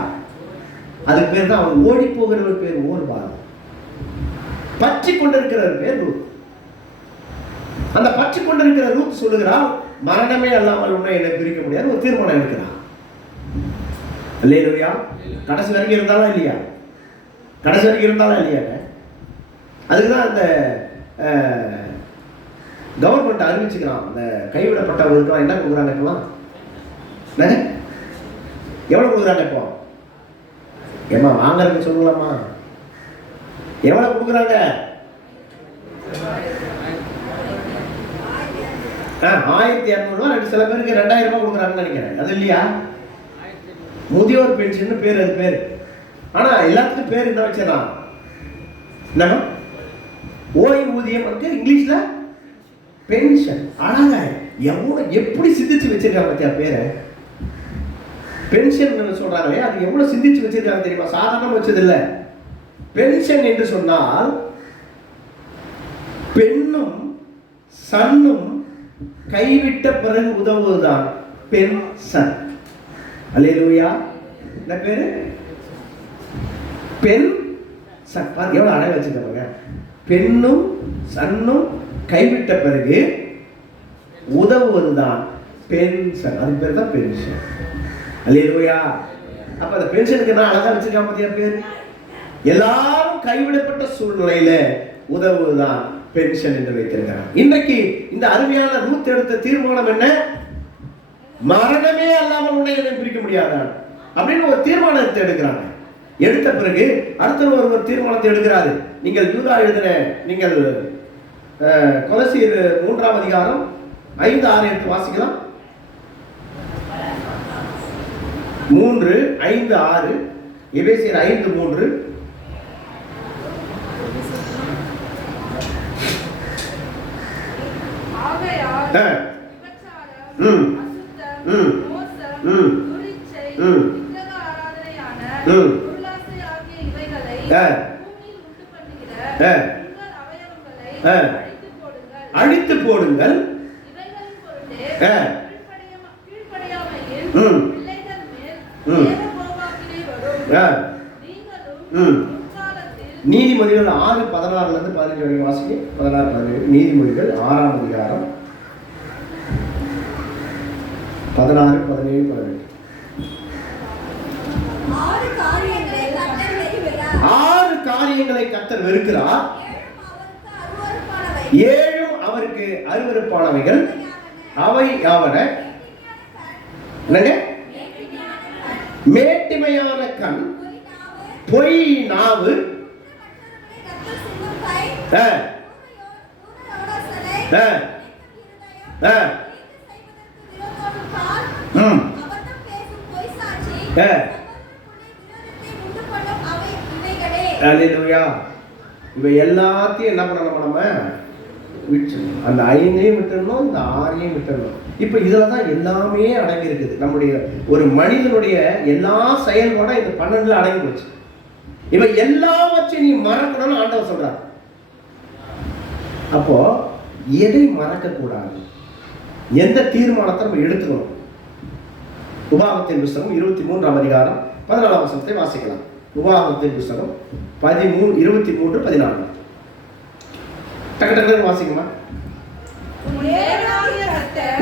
அதுக்கு பேர் தான் அவன் ஓடி போகிற பேர் ஓர்பால். பற்றி கொண்டிருக்கிற பேர் ரூத். அந்த பற்றி கொண்டிருக்கிற ரூத் சொல்லுகிறாள், மரணமே அல்லாமல் உன்னை என்னை பிரிக்க முடியாது ஒரு தீர்மானம் எடுக்கிறான். அல்லேலூயா. கடைசி வரைக்கும் இருந்தாலும் இல்லையா? கடைசி வரைக்கும் இருந்தாலும் இல்லையாங்க. அதுக்குதான் அந்த கவர்மெண்ட் அறிவிச்சுக்கிறான், அந்த கைவிடப்பட்டவர்களுக்கு என்ன கொடுக்குறாங்க இப்போலாம்? எவ்வளவு கொடுக்குறாங்க இப்போ? ஏமா வாங்குறதுக்கு சொல்லலாமா? எவ்வளவு கொடுக்குறாங்க? 1200 ரூபா. சில பேருக்கு 2000 ரூபாய் கொடுக்குறாங்கன்னு நினைக்கிறேன். அது இல்லையா? முதியோர் பென்ஷன் பேர், அது பேர். ஆனா எல்லாத்துக்கும் பேர் என்ன வச்சிடறான்? என்ன ஓய்வூதியம் வந்து இங்கிலீஷ்ல பென்ஷன். அழகா எவ்வளவு எப்படி சிந்திச்சு வச்சிருக்காங்க பத்தியா பேரை? பென்ஷன் சொல்றாங்களே, அது எவ்வளவு சிந்திச்சு வச்சிருக்காங்க தெரியுமா? சாதாரண வச்சது இல்ல. பென்ஷன் என்று சொன்னால் பெண்ணும் சன்னும் கைவிட்ட பிறகு உதவுவதுதான் பென்ஷன். அல்லேலூயா. என்ன பேரு? பெண் சன். எவ்வளவு அழகா வச்சிருக்காங்க. பெண்ணும் சன்னும் கைவிட்ட பிறகு உதவுவதுதான் பென்ஷன். அது பேர் தான் பென்ஷன். அல்லேலூயா. அப்ப அந்த பென்ஷனுக்கு நான் அழகா வச்சிருக்காம பத்தியா பேர்? எல்லாரும் கைவிடப்பட்ட சூழ்நிலையில உதவுவதுதான் பென்ஷன் என்று வைத்திருக்கிறார். இன்றைக்கு இந்த அருமையான ரூத் எடுத்த தீர்மானம் என்ன? மரணமே அல்லாமல் உன்னை பிரிக்க முடியாதான் அப்படின்னு ஒரு தீர்மானத்தை எடுக்கிறாங்க. எடுத்த பிறகு அடுத்த ஒரு தீர்மானத்தை எடுக்கிறாரு. நீங்கள் யூதா எழுதின நீங்கள் கொலோசியர் 3ஆம் அதிகாரம் 5-6 எடுத்து வாசிக்கலாம். 3:5-6 எபேசியர் 5:3. அழித்து போடுங்கள். நீதிமொழிகள் 6:16 வரைக்கும் வாசிக்க. 16-17 நீதிமொழிகள் 6ஆம் அதிகாரம் 16-17-18. 6 காரியங்களை கர்த்தர் வெறுக்கிறார், 7 அவருக்கு அருவருப்பானவைகள். அவை யாவன? மேட்டிமையான கண், பொய் நாவு, இவை எல்லாத்தையும் என்ன பண்ணணும்? நம்ம விட்டுணும். அந்த 5ஐயும் விட்டுறணும், இந்த 6ஐயும் விட்டுறணும். இப்ப இதுலதான் எல்லாமே அடங்கி இருக்குது. நம்முடைய ஒரு மனிதனுடைய எல்லா செயல்பாடும் இந்த 12ல அடங்கி போச்சு. இவ எல்லாவற்றையும் நீ மறக்கணும்னு ஆண்டவர் சொல்றார். அப்போ எதை மறக்க கூடாது? எந்த தீர்மானத்தை நம்ம எடுத்துக்கணும்? உபாகமத்தின் புஸ்தகம் 23ஆம் அதிகாரம் 14ஆம் வசனத்தை வாசிக்கலாம். உபாகமத்தின் புஸ்தகம் 23:14. டக்கு டக்கு வாசிக்குமா?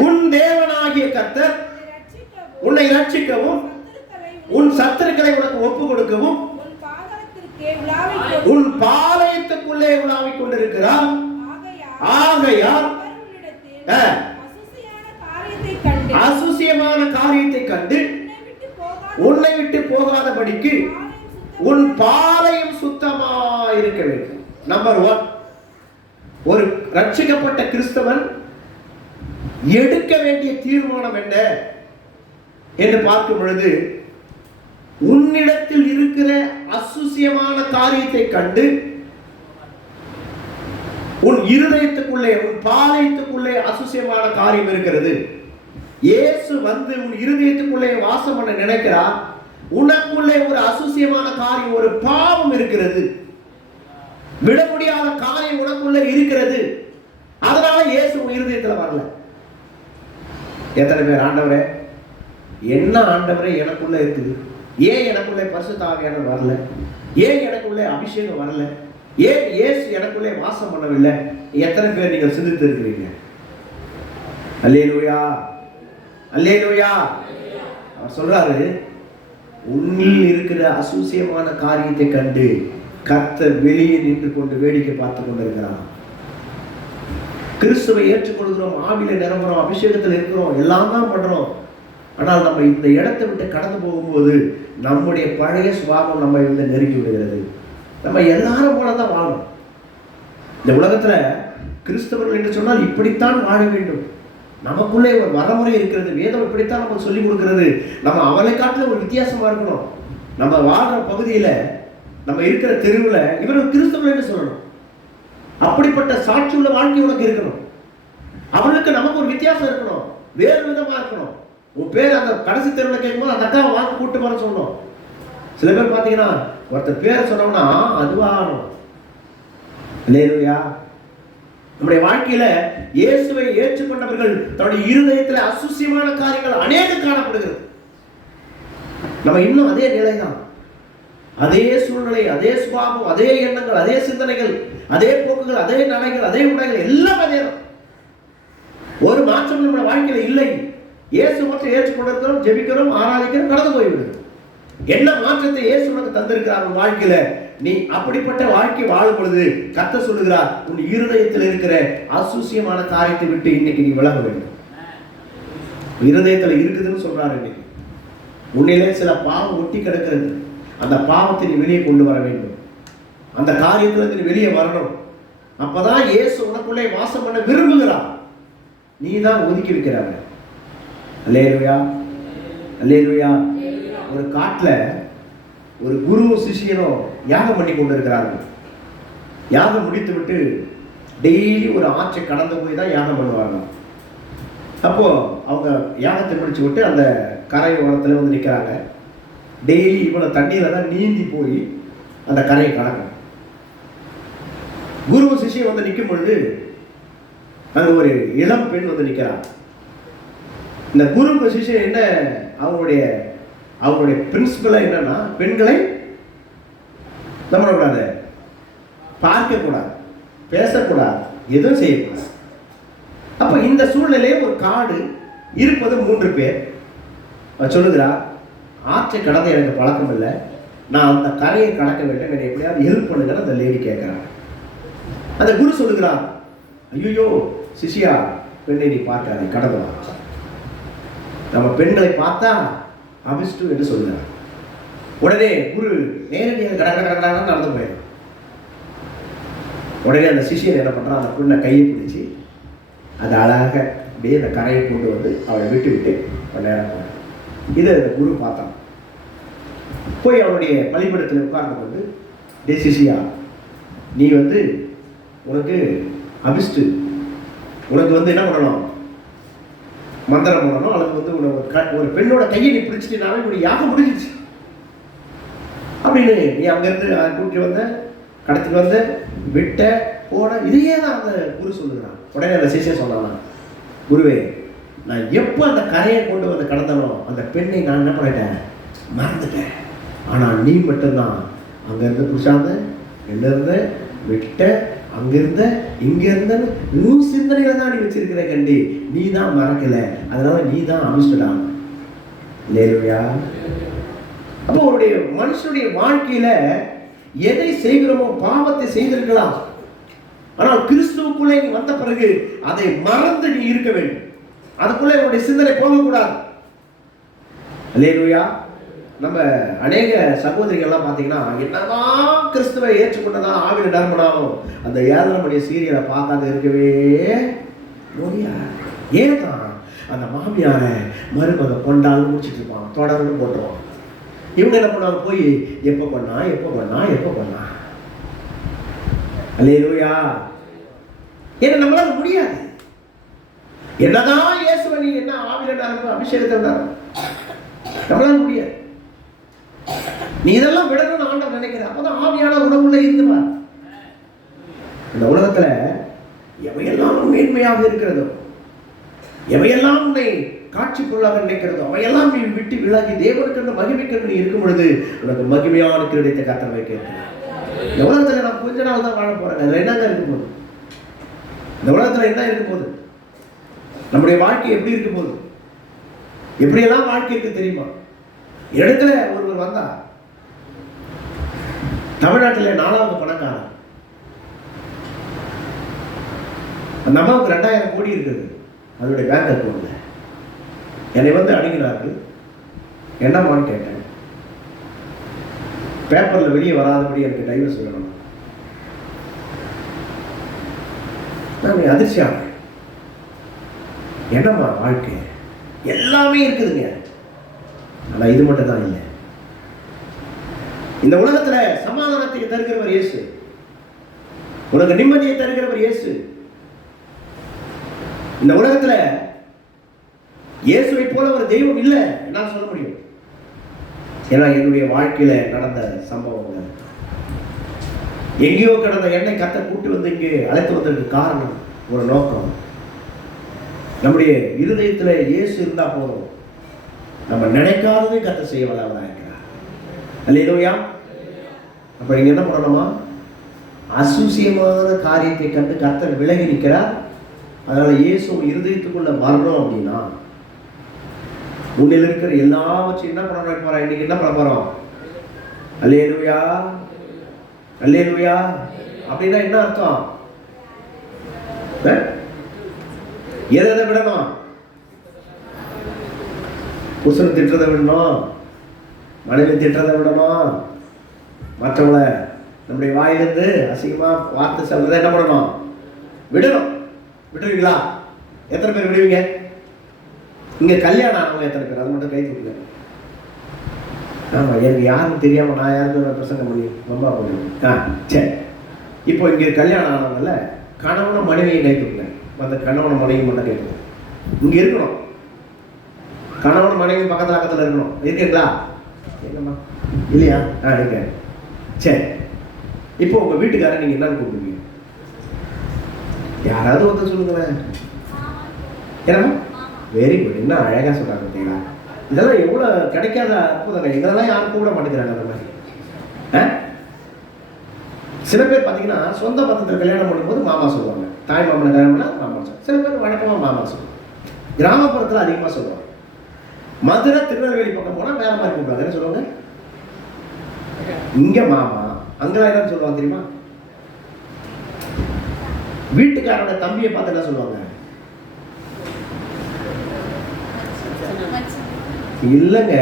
உன் தேவனாகிய கர்த்தர் உன்னை ரட்சிக்கவும் உன் சத்துருக்களை உனக்கு ஒப்பு கொடுக்கவும் உன் பாளையத்துக்குள்ளே உலாவிக் கொண்டிருக்கிறார். ஆகையால் அசுசியமான காரியத்தை கண்டு உன்னை விட்டு போகாதபடிக்கு உன் பாளையம் சுத்தமாயிருக்க வேண்டும். நம்பர் 1, ஒரு ரட்சிக்கப்பட்ட கிறிஸ்தவன் எடுக்க வேண்டிய தீர்மானம் என்ன என்று பார்க்கும் பொழுது, உன்னிடத்தில் இருக்கிற அசுசியமான காரியத்தை கண்டு உன் இருதயத்துக்குள்ளே, உன் பாளையத்துக்குள்ளே அசுசியமான காரியம் இருக்கிறது. இயேசு வந்து உன் இருதயத்துக்குள்ளே வாசம் பண்ண நினைக்கிறார். உனக்குள்ளே ஒரு அசுசியமான காரியம், ஒரு பாவம் இருக்கிறது, விட முடியாத காரியம் உனக்குள்ளே இருக்கிறது. அதனால இயேசு உன் இருதயத்துல வரல. எத்தனை பேர் ஆண்டவரே, என்ன ஆண்டவரே எனக்குள்ள இருக்குது, ஏன் எனக்குள்ளே பரிசுத்த ஆவியானவர் வரல, ஏன் எனக்குள்ளே அபிஷேகம் வரல, ஏன் இயேசு எனக்குள்ளே வாசம் பண்ணவில்லை? எத்தனை பேர் நீங்கள் சிந்தித்து இருக்கிறீங்க? அல்லேலூயா, அல்லேலூயா. அவர் சொல்றாரு, உன்னில் இருக்கிற அசூசியமான காரியத்தை கண்டு கர்த்தர் வெளியே நின்று கொண்டு வேடிக்கை பார்த்து கொண்டிருக்கிறார். கிறிஸ்துவை ஏற்றுக்கொள்கிறோம், ஆவியில நிரம்புறோம், அபிஷேகத்தில் இருக்கிறோம், எல்லாம் தான் பண்றோம். ஆனால் நம்ம இந்த இடத்தை விட்டு கடந்து போகும்போது நம்முடைய பழைய சுபாவம் நம்ம வந்து நெருங்கி விடுகிறது. நம்ம எல்லாரும் போலதான் வாழணும். இந்த உலகத்துல கிறிஸ்தவர்கள் என்று சொன்னால் இப்படித்தான் வாழ வேண்டும். நமக்குள்ளே ஒரு வரமுறை இருக்கிறது. வேதம் இப்படித்தான் நமக்கு சொல்லிக் கொடுக்கிறது. நம்ம அவளை காட்டில ஒரு வித்தியாசமா இருக்கணும். நம்ம வாழ்ற பகுதியில, நம்ம இருக்கிற தெருவில் இவர்கள் கிறிஸ்தவர்கள் என்று சொல்லணும். அப்படிப்பட்ட சாட்சி உள்ள வாழ்க்கை உனக்கு இருக்கணும். அவனுக்கு நமக்கு ஒரு வித்தியாசம் இருக்கணும், வேறு விதமா இருக்கணும். உன் பேர் அந்த கடைசி தெருவில் கேட்கும்போது அந்த அக்காவை வாங்க கூட்டு வர சொல்லணும். சில பேர் பார்த்தீங்கன்னா ஒருத்தர் பேரை சொன்னோம்னா அதுவாகணும். அல்லேலூயா. நம்முடைய வாழ்க்கையில இயேசுவை ஏற்றுக்கொண்டவர்கள் தன்னுடைய இருதயத்தில் அசுசியமான காரியங்கள் அநேகம் காணப்படுகிறது. நம்ம இன்னும் அதே நிலைதான், அதே சூழ்நிலை, அதே சுபாவம், அதே எண்ணங்கள், அதே சிந்தனைகள், அதே போக்குகள், அதே நடைகள், அதே உடைகள், எல்லாம் அதே தான். ஒரு மாற்றம் நம்முடைய வாழ்க்கையில இல்லை. இயேசு மட்டும் ஏற்றுக்கொண்டிருக்கிறோம், ஜெபிக்கிறோம், ஆராதிக்கிறோம், கடந்து போய்விடுது. என்ன மாற்றத்தை இயேசு உனக்கு தந்திருக்கிறார் உன் வாழ்க்கையில? நீ அப்படிப்பட்ட வாழ்க்கை வாழும் பொழுது கர்த்தர் சொல்லுகிறார், உன் இருதயத்தில் இருக்கிற அசூசியமான காரியத்தை விட்டு இன்னைக்கு நீ விலக வேண்டும். இருதயத்தில் இருக்குதுன்னு சொல்றாரு. இன்னைக்கு உன்னிலே சில பாவம் ஒட்டி கிடக்கிறது. அந்த பாவத்தை நீ வெளியே கொண்டு வர வேண்டும். அந்த காரியத்துல நீ வெளியே வரணும். அப்பதான் இயேசு உனக்குள்ளே வாசம் பண்ண விரும்புகிறார். நீ தான் ஒதுக்கி வைக்கிறாங்க. அல்லேலூயா, அல்லேலூயா. ஒரு காட்டுல ஒரு குருவும் சிஷியனும் யாகம் பண்ணி கொண்டு இருக்கிறார்கள். யாகம் முடித்து விட்டு டெய்லி ஒரு ஆற்றை கடந்து போய் தான் யாகம் பண்ணுவாங்க. அப்போ அவங்க யாகத்தை முடிச்சு விட்டு அந்த கரை ஓரத்துல வந்து நிற்கிறாங்க. டெய்லி இவ்வளவு தண்ணியில தான் நீந்தி போய் அந்த கரையை கடக்கும். குரு சிஷியன் வந்து நிற்கும் பொழுது அங்க ஒரு இளம் பெண் வந்து நிற்கிறார். இந்த குரு சிஷியன் என்ன, அவங்களுடைய பிரின்சிபலா என்னன்னா, பெண்களை நம்மளோட பார்க்க கூடாது, பேசக்கூடாது, எதுவும் செய்யக்கூடாது. அப்ப இந்த சூழ்நிலையே ஒரு காடு இருப்பது 3 பேர். சொல்லுகிறார், ஆற்றை கடந்த எனக்கு பழக்கம் இல்லை, நான் அந்த கரையை கடக்க வேண்டும், என்னை எப்படியாவது ஹெல்ப் பண்ணுங்கன்னு அந்த லேடி கேட்கிறார். அந்த குரு சொல்லுகிறார், ஐயோ சிஷியா, பெண்ணை நீ பார்க்காதே, கடந்து வா. நம்ம பெண்களை பார்த்தா அபிஷ்டு என்று சொல்லுகிறார். உடனே குரு நேரடியாக கடற்கரை நடந்து போயிடும். உடனே அந்த சிஷியன் என்ன பண்றான், அந்த பெண்ணை கையை பிடிச்சி அது அழகாக அப்படியே அந்த கரையை கொண்டு வந்து அவளை விட்டு விட்டு நேரம் போனான். இதை அந்த குரு பார்த்தான். போய் அவனுடைய பள்ளிக்கூடத்தில் உட்கார்ந்து கொண்டு, டே சிஷியா, நீ வந்து உனக்கு அபிஷ்டு, உனக்கு வந்து என்ன பண்ணணும், மந்திரம் பண்ணணும், அல்லது வந்து ஒரு பெண்ணோட கையை நீ பிடிச்சிட்டனால உன்னுடைய யாகம் முடிஞ்சிச்சு அப்படின்னு நீ அங்கிருந்து கூட்டிட்டு வந்த, கடத்திட்டு வந்த, விட்ட, போன, இதையே தான் அந்த குரு சொல்லுகிறான். உடனே அந்த சிஷியன் சொன்னான், குருவே, நான் எப்போ அந்த கரையை கொண்டு வந்து கடந்தனோ அந்த பெண்ணை நான் என்ன பண்ணிட்டேன், மறந்துட்டேன். ஆனால் நீ மட்டும்தான் அங்கேருந்து புருஷாந்த, எங்கிருந்த, விட்ட, அங்கிருந்த, இங்க இருந்த, உன் சிந்தனையில தான் நீ வச்சிருக்கிற கண்டி, நீ தான் மறக்கல, அதனால நீ தான் அமிஷ்டலாம். இல்லையா? அப்போ அவருடைய மனுஷனுடைய வாழ்க்கையில எதை செய்கிறோமோ, பாவத்தை செய்திருக்கலாம், ஆனால் கிறிஸ்துவுக்குள்ளே நீ வந்த பிறகு அதை மறந்து நீ இருக்க வேண்டும். அதுக்குள்ளே உன்னுடைய சிந்தனை போகக்கூடாது. அல்லேலூயா. நம்ம அநேக சகோதரிகள்லாம் பார்த்தீங்கன்னா, என்னதான் கிறிஸ்துவை ஏற்றுக்கொண்டதா ஆவில நர்மனாலும் அந்த 7:30 மணி சீரியலை பார்க்காத இருக்கவே முடியாது. ஏன் தான் அந்த மாமியார மருமக கொண்டாலும் முடிச்சுட்டு இருப்பான், தொடர்ந்து போட்டுருவான். இவங்க என்ன பண்ணுவாங்க, போய் எப்போ பண்ணா. அல்லேலூயா. ஏன்னா நம்மளால முடியாது. என்னதான் இயேசுவை நீ என்ன ஆவியில அபிஷேகத்தை நம்மளால முடியாது. நீ இதெல்லாம் விடணும்னு ஆண்டவர் நினைக்கிற, அப்பதான் ஆவியான உணவுள்ள இருக்குமா. இந்த உலகத்துல எவையெல்லாம் மேன்மையாக இருக்கிறதோ, எவையெல்லாம் உன்னை காட்சி பொருளாக நினைக்கிறதோ, அவையெல்லாம் நீ விட்டு விலகி தேவனுக்கு மகிமைக்கு நீ இருக்கும் பொழுது உனக்கு மகிமையான கிரீடத்தை கர்த்தர் வைக்க. இந்த உலகத்துல நான் கொஞ்ச நாள் தான் வாழ போறேன். அதுல என்னங்க இருக்க போகுது? இந்த உலகத்துல என்ன இருக்க போகுது? நம்முடைய வாழ்க்கை எப்படி இருக்க போகுது? எப்படியெல்லாம் வாழ்க்கை இருக்கு தெரியுமா? இடத்துல ஒருவர் வந்தா, தமிழ்நாட்டில் 4வது பணக்காரன், அந்த அம்மாவுக்கு 2000 கோடி இருக்குது அதோடைய பேங்க் அக்கௌண்ட்ல. என்னை வந்து அணுகினார்கள். என்னம்மான்னு கேட்டேன். பேப்பர்ல வெளியே வராதபடி எனக்கு டைவர்ஸ் சொல்லணும். நான் அதிர்ச்சி ஆனேன். என்னம்மா வாழ்க்கை? எல்லாமே இருக்குதுங்க, ஆனா இது மட்டும் தான் இல்லை. இந்த உலகத்துல சமாதானத்தை தருகிறவர் இயேசு, உனக்கு நிம்மதியை தருகிறவர் இயேசு. இந்த உலகத்துல இயேசுவை போல ஒரு தெய்வம் இல்லை என்னால் சொல்ல முடியும். ஏன்னா என்னுடைய வாழ்க்கையில நடந்த சம்பவங்கள், எங்கேயோ கடந்த எண்ணெய் கத்த கூட்டி வந்து இங்கே அழைத்து வந்ததுக்கு காரணம் ஒரு நோக்கம். நம்முடைய இருதயத்துல இயேசு இருந்தா போதும், நம்ம நினைக்காததை கத்த செய்ய வல்லவராக இருக்கிறார். அல்லேலூயா. அப்ப நீங்க என்ன பண்ணணுமா? அசூசியமான காரியத்தை கண்டு கர்த்தர் விலகி நிற்கிறார். அதனால இயேசு இருதயத்துக்குள்ள வரணும் அப்படின்னா உன்னில் இருக்கிற எல்லாவற்றையும் என்ன பண்ண போறோம்? இன்னைக்கு என்ன பண்ண போறோம்? அல்லேலூயா, அல்லேலூயா. அப்படின்னா என்ன அர்த்தம்? எதை விடணும்? புருஷனை திட்டுறதை விடணும், மனைவி திட்டுறதை விடணும், மற்றவங்களை நம்முடைய வாயிலிருந்து அசிங்கமா வார்த்தை சொல்றதை என்ன பண்ணணும்? விடணும். விட்டுருவீங்களா? எத்தனை பேர் விடுவீங்க? இங்க கல்யாணம் ஆனவங்க எத்தனை பேர்? அது மட்டும் கை தூக்குங்க. ஆமா, எனக்கு யாரும் தெரியாம நான் யாருக்கு பிரசங்கம் பண்ணி ரொம்ப பண்ணி. சரி, இப்போ இங்க கல்யாணம் ஆனவங்கல்ல, கணவன மனைவியை கை தூக்குங்க. அந்த கணவன மனைவி மட்டும் கை தூக்குங்க. இங்க இருக்கணும், கணவன் மனைவி பக்கத்துல இருக்கணும். இருக்கீங்களா? என்னம்மா இல்லையா? இருக்க. சரி, இப்போ உங்க வீட்டுக்காரன் நீங்க என்னன்னு கூப்பிடுவீங்க? யாராவது ஒருத்தர் சொல்லுங்களேன். ஏன்னா வெரி குட், என்ன அழகா சொல்றாங்க பார்த்தீங்களா? இதெல்லாம் எவ்வளவு கிடைக்காத அற்புதங்க. இதெல்லாம் யாரும் கூட மாட்டேங்கிறாங்க. அந்த மாதிரி சில பேர் பார்த்தீங்கன்னா சொந்த பந்தத்தில் கல்யாணம் பண்ணும்போது மாமா சொல்லுவாங்க, தாய் மாமனை கல்யாணம் பண்ணா மாமா சொல்லுவாங்க. சில பேர் வழக்கமாக மாமா சொல்லுவாங்க. கிராமப்புறத்தில் அதிகமாக சொல்லுவாங்க. மதுரை திருநெல்வேலி பக்கம் போனால் வேற மாதிரி கூப்பிடுவாங்க. என்ன சொல்லுவாங்க? இங்க மாமா, அங்கெல்லாம் என்னன்னு சொல்லுவாங்க தெரியுமா? வீட்டுக்காரோட தம்பியை பார்த்து என்ன சொல்லுவாங்க? இல்லைங்க,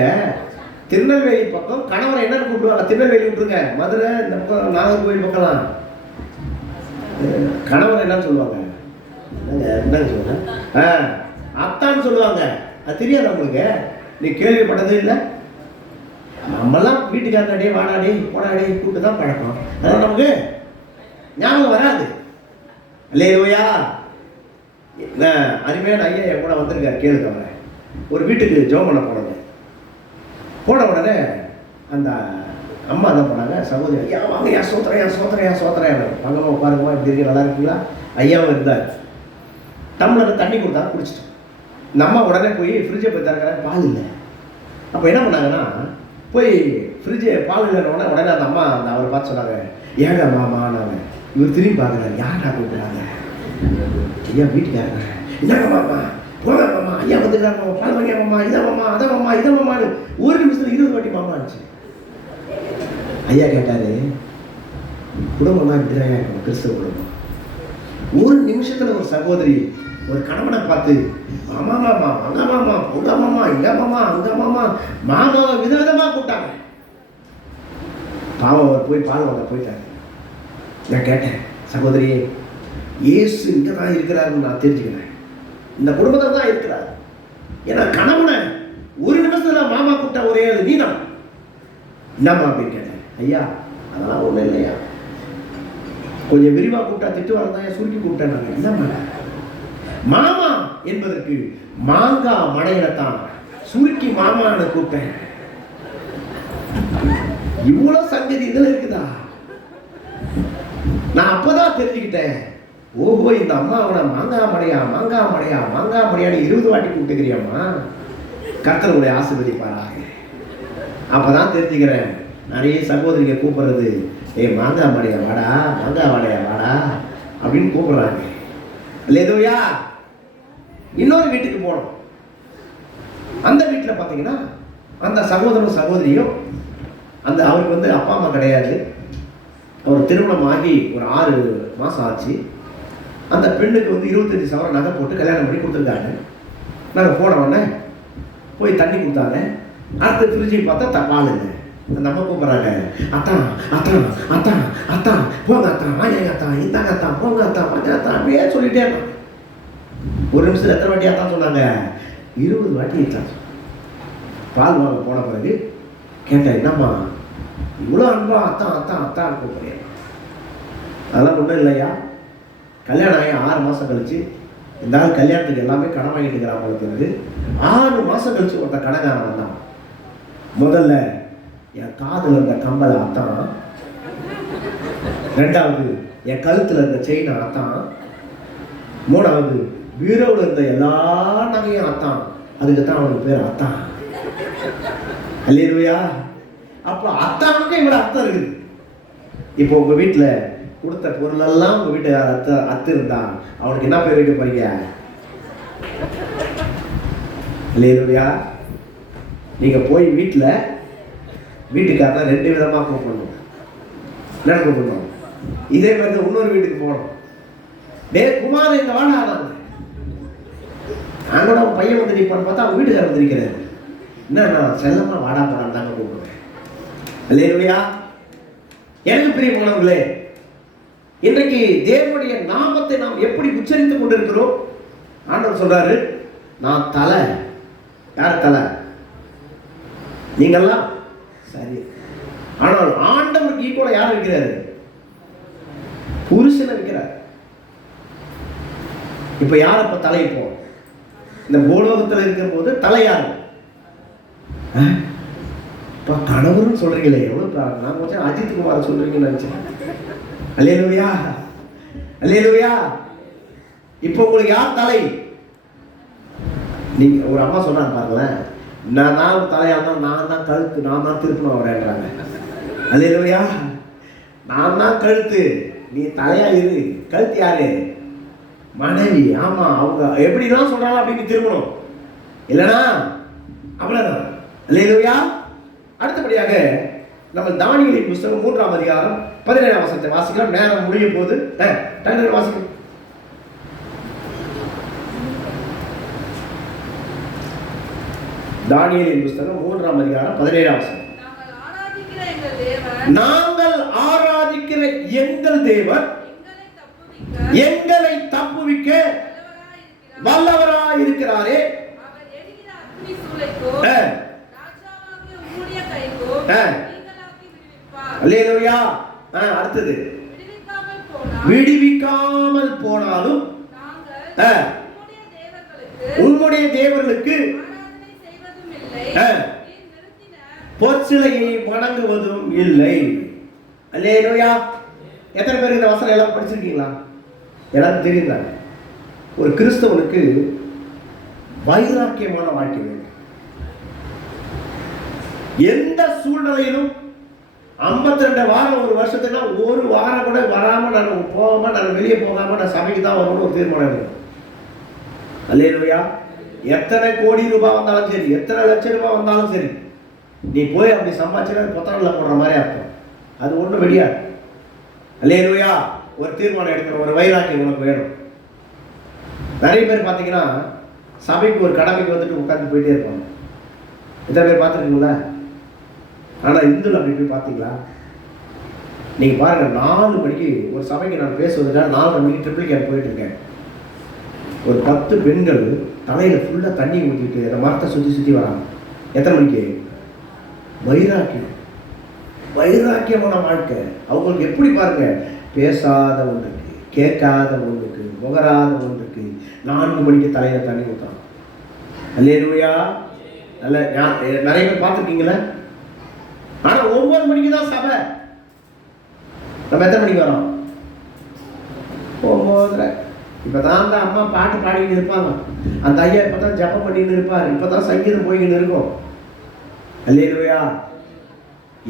திருநெல்வேலி பக்கம் கணவரை என்னன்னு கூப்பிடுவாங்க? திருநெல்வேலி விட்டுருங்க, மதுரை இந்த பக்கம் நாகர்கோவில் பக்கம்லாம் கணவரை என்னன்னு சொல்லுவாங்க? என்னன்னு சொல்லுவாங்க? அத்தான்னு சொல்லுவாங்க. அது தெரியாது உங்களுக்கு? நீ கேள்விப்பட்டதே இல்லை? நம்மெல்லாம் வீட்டுக்காரனே வாடாடி போடாடி கூப்பிட்டு தான் பழக்கம். அதெல்லாம் நமக்கு ஞாபகம் வராது. அல்லேலூயா. அருமையான ஐயா என் கூட வந்திருக்காரு, கேளுங்க. அவரை ஒரு வீட்டுக்கு ஜெபம் பண்ண போனது. போன உடனே அந்த அம்மா என்ன பண்ணாங்க, சகோதரி, ஐயா வாங்க, ஐயா சோத்திரையா சோத்திரையா சோத்திரையா வாங்கம்மா உட்காருங்கம்மா, இப்படி இருக்கு, நல்லா இருக்கீங்களா? ஐயாவும் இருந்தார். டம்ளர் தண்ணி கொடுத்தா குடிச்சிட்டோம். இந்த அம்மா உடனே போய் ஃப்ரிட்ஜை போய் திறக்கிறாங்க, பால் இல்லை. அப்போ என்ன பண்ணாங்கன்னா, போய் ஃப்ரிட்ஜு பால் இல்லைன்னு உடனே அந்த அம்மா அந்த அவரை பார்த்து சொன்னாங்க, ஏங்க மாமா நாங்கள். இவர் திரும்பி பார்க்குறாரு, யார்டா கூப்பிடுறாங்க? ஐயா வீட்டுக்காரங்க. என்னங்க மாமா, போங்க மாமா, ஐயா வந்துக்கிறாங்க மாமா, பால் வாங்கியா மாமா, இதை மாமா, அதை மாமா, இதை மாமான்னு ஒரு நிமிஷத்தில் 20 வாட்டி மாமா இருந்துச்சு. ஐயா கேட்டாரு, குடும்பம்னா இப்படிதான் இருக்கும், கிறிஸ்தவ குடும்பம். ஒரு நிமிஷத்துல ஒரு சகோதரி ஒரு கணவனை பார்த்து மாமா மாமா, அங்க மாமா, உங்க மாமா, இங்க மாமா, அங்க மாமா, மாமாவை விதவிதமா கூப்பிட்டாங்க. பாவம் அவர் போய் பால் வாங்க போயிட்டாரு. நான் கேட்டேன், சகோதரி, இயேசு இங்கே தான் இருக்கிறாருன்னு நான் தெரிஞ்சுக்கிறேன். இந்த குடும்பத்தில் தான் இருக்கிறார். ஏன்னா கணவனை ஒரு நிமிஷத்துல மாமா கூப்பிட்டா ஒரே நீதான் என்னம்மா அப்படின்னு கேட்டேன். ஐயா அதெல்லாம் ஒன்றும் இல்லையா, கொஞ்சம் விரிவா கூப்பிட்டா திட்டு வரதான் சுருக்கி கூப்பிட்டேன். நாங்க என்ன மாமா என்பதற்கு மாங்காய் மடையிலத்தான் சுருக்கி மாமான்னு கூப்பிட்டேன். இவ்வளவு சங்கதி இதுல இருக்குதா? நான் அப்பதான் தெரிஞ்சுக்கிட்டேன், ஓஹோ இந்த அம்மா அவனை மாங்காய் மடையா மாங்காய் மடையா மாங்காய் மடையான்னு 20 வாட்டி கூப்பிட்டுக்கிறியாம்மா, கர்த்தருடைய ஆசீர்வதிப்பாராக. அப்பதான் தெரிஞ்சுக்கிறேன், நிறைய சகோதரிங்க கூப்பிடுறது மாங்காய் மடையா வாடா மாங்காய் மடையா வாடா அப்படின்னு கூப்பிடுறாங்க. இல்லையா? இன்னொரு வீட்டுக்கு போனோம். அந்த வீட்டில் பார்த்தீங்கன்னா அந்த சகோதரனும் சகோதரியும், அந்த அவருக்கு வந்து அப்பா அம்மா கிடையாது. அவர் திருமணம் ஆகி ஒரு 6 மாதம் ஆச்சு. அந்த பெண்ணுக்கு வந்து 25 சவரம் நகை போட்டு கல்யாணம் பண்ணி கொடுத்துருக்காங்க. நாங்கள் போன உடனே போய் தண்ணி கொடுத்தாங்க. அடுத்த ஃப்ரிட்ஜை பார்த்தா பால் இல்லை. அந்த அம்மா கூப்பிட்றாங்க, அத்தான் அத்தான் அத்தான் அத்தான் போங்க அத்தான் வாங்க அத்தான் இந்தாங்க அத்தான் போங்க அத்தான் வாங்க அத்தான் அப்படியே சொல்லிட்டே இருந்தாங்க. ஒரு நிமிஷத்தில் எத்தனை வாட்டி அத்தான் சொன்னாங்க? 20 வாட்டி தான். பால் வாங்க போன பிறகு கேட்டேன், என்னம்மா இவ்வளோ அன்பா அத்தான் அத்தான் அத்தான் கூப்பிட்றேன்? அதெல்லாம் ஒன்றும் இல்லையா, கல்யாணம் ஆகி 6 மாதம் கழிச்சு இந்த ஆள் கல்யாணத்துக்கு எல்லாமே கடன் வாங்கிட்டு இருக்கிறாங்க. 6 மாதம் கழிச்சு ஒருத்த கடைக்காரன் வந்தான். முதல்ல என் காதில் இருந்த கம்பளை அத்தான், 2வது என் கழுத்தில் இருந்த செயினை அத்தான், 3வது பீரோவில் இருந்த எல்லா நகையும் அத்தான். அதுக்கு தான் அவனுக்கு பேர் அத்தான். அல்லேலூயா. அப்போ அத்தானுக்கு இவ்வளோ அர்த்தம் இருக்குது. இப்போ உங்க வீட்டில் கொடுத்த பொருளெல்லாம் உங்க வீட்டுக்கார அத்து இருந்தா அவனுக்கு என்ன பேர் வைக்க போறீங்க? அல்லேலூயா. நீங்க போய் வீட்டுக்காரன் 2 விதமா கூப்பிடணும். என்ன கூப்பிடணும்? இதே மாதிரி இன்னொரு வீட்டுக்கு போகணும். டே குமார் இந்த வாடா, நாங்களோட பையன் வந்து நிற்பான்னு பார்த்தா அவன் வீட்டுக்காரர் வந்து நிற்கிறாரு. என்ன நான் செல்லமா வாடா போடான்னு தாங்க கூப்பிடுவேன். அல்லேலூயா. எனக்கு பிரியமானவர்களே, இன்றைக்கு தேவனுடைய நாமத்தை நாம் எப்படி உச்சரித்துக் கொண்டிருக்கிறோம்? ஆண்டவர் சொல்றாரு, நான் தலை. யார் தலை? நீங்கெல்லாம் சரி. ஆனால் ஆண்டவருக்கு ஈக்குவலா யார் வைக்கிறாரு? புருஷனை வைக்கிறார். இப்ப யார் அப்ப தலை? இப்போ இந்த பூலோகத்தில் இருக்கிற போது தலை யாரு? கணவர்னு சொல்றீங்களே, எவ்வளவு நான் கொஞ்சம் அஜித் குமார் சொல்றீங்கன்னு நினைச்சேன். அல்லேலூயா அல்லேலூயா. இப்போ உங்களுக்கு யார் தலை? நீங்க ஒரு அம்மா சொல்றாங்க பாருங்களேன், நான் தலையா தான், நான் தான் கழுத்து, நான் தான் திருப்பணும் வரேன்றாங்க. அல்லேலூயா. நான் தான் கழுத்து, நீ தலையா இரு. கழுத்து யாரு? மனைவி. ஆமா, அவங்க எப்படிதான் சொல்றாங்க அப்படின்னு திரும்பணும், இல்லைனா அவ்வளவுதான். அல்லேலூயா. அடுத்தபடியாக நம்ம தானியேலின் புத்தகம் 3ஆம் அதிகாரம் 17ஆம் வசனத்தை வாசிக்கலாம். நேரம் முடிய போது வாசிக்கலாம். தானியேலின் புத்தகம் 3ஆம் அதிகாரம் 17ஆம் வசனம். நாங்கள் ஆராதிக்கிற எங்கள் தேவன் எங்களை தப்புவிக்க வல்லவராய் இருக்கிறாரே. அல்லேலூயா. அடுத்தது, விடுவிக்காமல் போனாலும் உம்முடைய தேவர்களுக்கு பொற்சிலையை வணங்குவதும் இல்லை. அல்லேலூயா. எத்தனை பேருக்கு இந்த வசனம் எல்லாம் படிச்சிருக்கீங்களா? எல்லாரும் தெரியுதாங்க. ஒரு கிறிஸ்தவனுக்கு வைராக்கியமான வாழ்க்கை வேண்டும். எந்த சூழ்நிலையிலும் 52 வாரம் ஒரு வருஷத்துக்கு ஒரு வாரம் கூட வராம நான் போகாம, நான் வெளியே போகாம நான் சபைக்கு தான் வரணும்னு ஒரு தீர்மானம் எடுக்கணும். அல்லேலூயா. எத்தனை கோடி ரூபாய் வந்தாலும் சரி, எத்தனை லட்சம் ரூபாய் வந்தாலும் சரி, நீ போய் அப்படி சம்பாதிச்சுன்னா புத்தகம்ல போடுற மாதிரி அர்த்தம். அது ஒன்றும் வெளியாது. அல்லேலூயா. ஒரு தீர்மானம் எடுக்கணும், ஒரு வைராக்கியம் உனக்கு வேணும். நிறைய பேர் பார்த்தீங்கன்னா சபைக்கு ஒரு கடமைக்கு வந்துட்டு உட்காந்து போயிட்டே இருப்பாங்க. எத்தனை பேர் பார்த்துருக்கீங்களா? ஆனால் இந்துல அப்படி போய் பார்த்தீங்களா? நீங்கள் பாருங்கள், 4 மணிக்கு ஒரு சபைக்கு நான் பேசுவதுக்காக 4 மணிக்கு ட்ரிபிள் கேர் போயிட்டு இருக்கேன். ஒரு 10 பெண்கள் தலையில் ஃபுல்லாக தண்ணி ஊற்றிட்டு அந்த மரத்தை சுற்றி சுற்றி வராங்க. எத்தனை மணிக்கு? வைராக்கியம். வைராக்கியமான வாழ்க்கை. அவங்களுக்கு எப்படி பாருங்க, பேசாத ஒன்றுக்கு, கேட்காத ஒன்றுக்கு, முகராத ஒன்றுக்கு 4 மணிக்கு தலையில தண்ணி ஊற்றான். அல்லேலூயா. நல்ல நிறைய பேர் பார்த்துருக்கீங்களா? ஆனா 9 மணிக்கு தான் சபை. நம்ம எத்தனை மணிக்கு வரோம்? 9:30. இப்பதான் அந்த அம்மா பாட்டு பாடிக்கிட்டு இருப்பாங்க, அந்த ஐயா இப்பதான் ஜபம் பண்ணிட்டு இருப்பாரு, இப்பதான் சங்கீதம் போய்கிட்டு இருக்கும். அல்லேலூயா.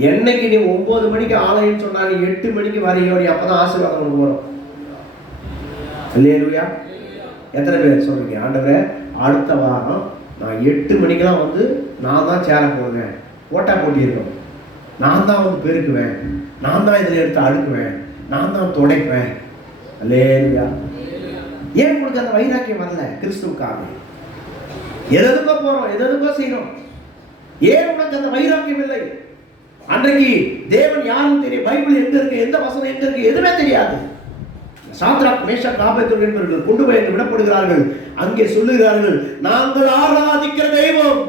என்னைக்கு நீ 9 மணிக்கு ஆலயம் சொன்னா நீ 8 மணிக்கு வரையோ, நீ அப்பதான் ஆசீர்வாதம் உனக்கு வரும். அல்லேலூயா. எத்தனை பேர் சொல்றீங்க, ஆண்டவரே அடுத்த வாரம் நான் 8 மணிக்கெல்லாம் வந்து நான் தான் சேர போடுவேன், ஓட்டா போட்டி இருக்கும், நான் தான் வந்து பெருக்குவேன், நான் தான் இதில் எடுத்து அடுக்குவேன், நான் தான் துடைப்பேன். அல்லேலூயா. ஏன் உங்களுக்கு அந்த வைராக்கியம் வரல? கிறிஸ்துவுக்காக எதுக்கோ போறோம், எதுக்கோ செய்யறோம். ஏன் உனக்கு அந்த வைராக்கியம் இல்லை? அன்றைக்கு தேவன் யாரும் தெரியும், பைபிள் எங்க இருக்கு, எந்த வசனம் எங்க இருக்கு, எதுவுமே தெரியாது. சாத்ராக் மேஷாக் ஆபேத்நேகோ என்பவர்கள் கொண்டு போய் விடப்படுகிறார்கள். அங்கே சொல்லுகிறார்கள், நாங்கள் ஆராதிக்கிற தெய்வம்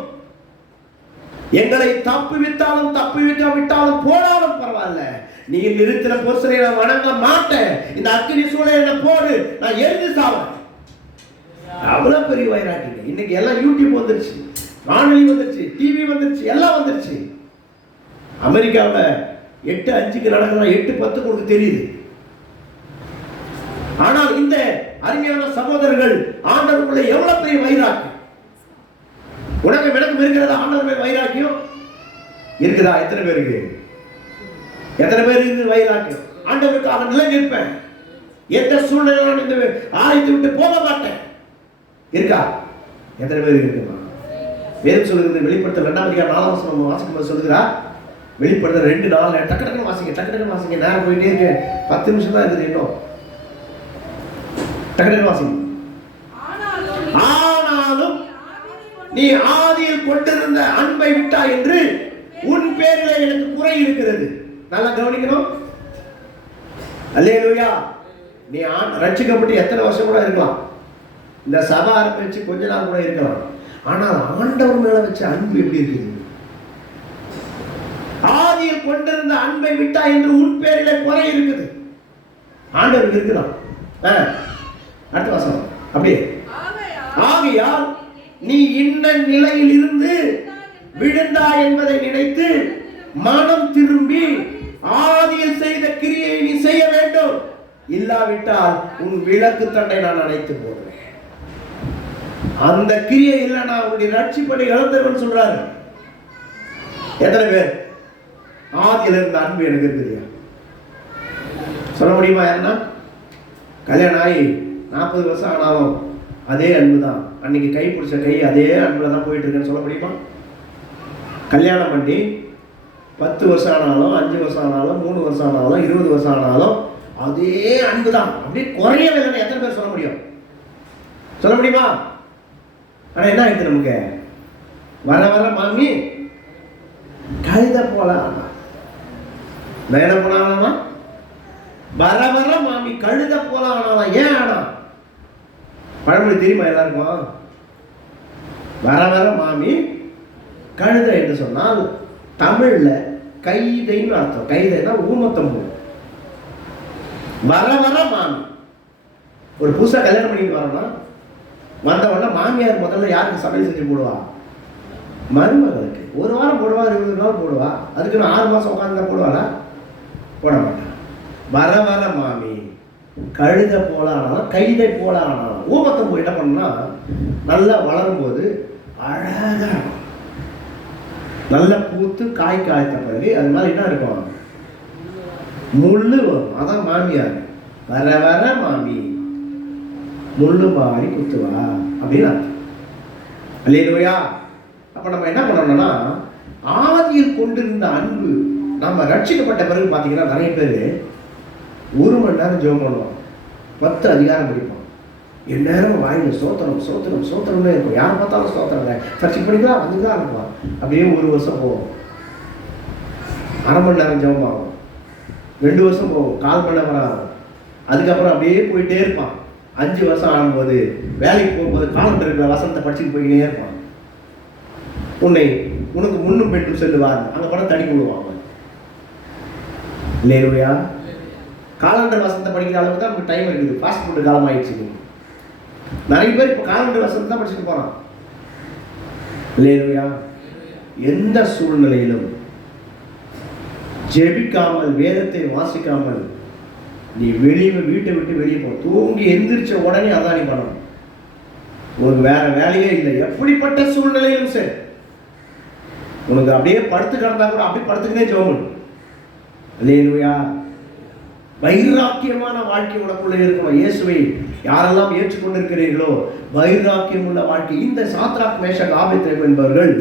எங்களை தப்புவித்தாலும் தப்புவிக்காவிட்டாலும் போனாலும் பரவாயில்ல, நீ நிறுத்தின பொருசனை நான் வணங்க மாட்டேன், இந்த அக்கினி சூளையை போடு, நான் எரிஞ்சு சாவேன். அவ்வளவு பெரிய வைராக்கியம். இன்னைக்கு எல்லாம் யூடியூப் வந்துருச்சு, வானொலி வந்துருச்சு, டிவி வந்துருச்சு, எல்லாம் வந்துருச்சு. அமெரிக்காவில் 8:05 நடக்கலாம், 8:10 உங்களுக்கு தெரியுது. ஆனால் இந்த அருமையான சகோதரர்கள் ஆண்டவருக்குள்ள எவ்வளவு பெரிய வைராக்கியம். உனக்கு விளக்கம் இருக்கிறதா? ஆண்டவர் வைராக்கியம் இருக்குதா? எத்தனை பேருக்கு, எத்தனை பேர் இருந்து வைராக்கியம்? ஆண்டவருக்காக நிலை நிற்பேன், எந்த சூழ்நிலையிலும் இந்த ஆலயத்தை விட்டு போக மாட்டேன் இருக்கா? எத்தனை பேர் இருக்குமா? வேதம் சொல்லுகிறது, வெளிப்படுத்தல் 2ஆம் அதிகாரம் 4ஆம் வசனம் வாசிக்கும்போது சொல்லுகிறார், வெளிப்படுத்தல் 2:4 டக்கு டக்குன்னு வாசிங்க, டக்கு டக்குன்னு வாசிங்க, நேரம் போயிட்டே இருக்கு, 10 நிமிஷம் தான் இருக்குது இன்னும். டக்கு டக்குன்னு வாசிங்க. ஆனாலும் நீ ஆதியில் கொண்டிருந்த அன்பை விட்டாய் என்று உன் பேரில் எனக்கு குறை இருக்கிறது. நல்லா கவனிக்கணும். அல்லேலூயா. நீ ரட்சிக்கப்பட்டு எத்தனை வருஷம் கூட இருக்கலாம், இந்த சபை ஆரம்பிச்சு கொஞ்ச நாள் கூட இருக்கலாம், ஆனால் ஆண்டவர் மேல வச்ச அன்பு எப்படி இருக்குது? ஆதியில் கொண்டிருந்த அன்பை விட்டா என்று உன் பேரில குறை இருக்குது. ஆண்டவருக்கு இருக்கலாம். அடுத்த வசனம் அப்படியே, ஆகையால் நீ இன்ன நிலையில் இருந்து விழுந்தாய் என்பதை நினைத்து மனம் திரும்பி ஆதியில் செய்த கிரியை நீ செய்ய வேண்டும், இல்லாவிட்டால் உன் விளக்கு தண்டை நான் அணைத்து போடுவேன். அந்த கிரியை இல்லைன்னா உன்னுடைய ரட்சிப்படை இழந்தவன் சொல்றாரு. எத்தனை பேர் ஆதியில் இருந்த அன்பு எனக்கு இருக்குதுயா? சொல்ல முடியுமா? யாருன்னா கல்யாணம் ஆகி 40 வருஷம் ஆனாலும் அதே அன்பு தான், அன்னைக்கு கை பிடிச்ச கை அதே அன்புல தான் போயிட்டு இருக்குன்னு சொல்ல முடியுமா? கல்யாணம் பண்ணி 10 வருஷம் ஆனாலும், 5 வருஷம் ஆனாலும், 3 வருஷம் ஆனாலும், 20 வருஷம் ஆனாலும் அதே அன்பு தான், அப்படியே குறையவே இல்லைன்னு எத்தனை பேர் சொல்ல முடியும்? சொல்ல முடியுமா? ஆனா என்ன ஆயிடுது நமக்கு? வர வர மாமி கழுத போல ஆனா என்ன போனாலாமா? வர வர மாமி கழுத போல ஆனாலா? ஏன் ஆனா? பழமொழி தெரியுமா எல்லாருக்கும்? வர வர மாமி கழுதை என்று சொன்னால் தமிழ்ல கைதைன்னு அர்த்தம். கைதைனா ஊமத்தம்பு. வர வர மாமி, ஒரு புதுசா கல்யாணம் பண்ணிட்டு வரோம்னா வந்த உடனே மாமியார் முதல்ல யாருக்கு சமையல் செஞ்சு போடுவா? மருமகளுக்கு. 1 வாரம் போடுவா, 20 நாள் போடுவா, அதுக்கு 6 மாசம் உட்காந்து போடுவாளா? போட மாட்டான். வர வர மாமி கழுத போல ஆனாலும் கைதை போல ஆனாலும். ஊமத்தம்பு என்ன பண்ணா நல்லா வளரும் போது அழகா நல்லா பூத்து காய் காய்த்த பிறகு அது மாதிரி என்ன இருக்கும்? முள்ளு வரும். அதான் மாமியார். வர வர மாமி முள்ளு மாறி குத்துவா அப்படின்னு அர்த்தம். அல்லேலூயா. அப்ப நம்ம என்ன பண்ணணும்னா, ஆதியில் கொண்டிருந்த அன்பு நம்ம ரட்சிக்கப்பட்ட பிறகு பார்த்தீங்கன்னா நிறைய பேர் 1 மணி நேரம் ஜெபம் பண்ணுவோம், 10 அதிகாரம் படிப்போம், எந்நேரம் வாயில சோத்திரம் சோத்திரம் சோத்திரம்னே இருக்கும். யார் பார்த்தாலும் சோத்திரங்க, சர்ச்சை பண்ணிக்கலாம் வந்துதான் இருப்பான். அப்படியே 1 வருஷம் போவோம், 1/2 மணி நேரம் ஜெபம் ஆகும், 2 வருஷம் போகும், 1/4 மணி நேரம் ஆகும். அதுக்கப்புறம் அப்படியே போயிட்டே இருப்பான். 5 வருஷம் ஆகும்போது வேலைக்கு போகும்போது காலண்டர் இருக்கிற வசனத்தை படிச்சுட்டு போய்கிட்டே இருப்பான். உனக்கு முன்னும் பெண்ணும் செல்லுவார், அங்கே படம் தடி விடுவாங்க. இல்லையா? காலண்டர் வசனத்தை படிக்கிற அளவுக்கு தான் நமக்கு டைம் இருக்குது. ஃபாஸ்ட் ஃபுட்டு காலம் ஆயிடுச்சு. நிறைய பேர் இப்போ காலண்டர் வசனத்தை தான் படிச்சுட்டு போகிறான். இல்லையா? எந்த சூழ்நிலையிலும் ஜெபிக்காமல், வேதத்தை வாசிக்காமல் நீ வீட்டை விட்டு வெளியே போ. தூங்கி எந்திரிச்ச உடனே அதான் நீ பண்ணணும். உனக்கு வேற வேலையே இல்லை. எப்படிப்பட்ட சூழ்நிலையிலும் சரி, உனக்கு அப்படியே படுத்து கிடந்தா கூட அப்படியே படுத்துக்கினே ஜெபம். இல்லையா? வைராக்கியமான வாழ்க்கை உனக்குள்ள இருக்கணும். இயேசுவை யாரெல்லாம் ஏற்றுக்கொண்டிருக்கிறீர்களோ வைராக்கியம் உள்ள வாழ்க்கை. இந்த சாத்ராக் மேஷக் ஆபேத்நேகோ என்பவர்கள்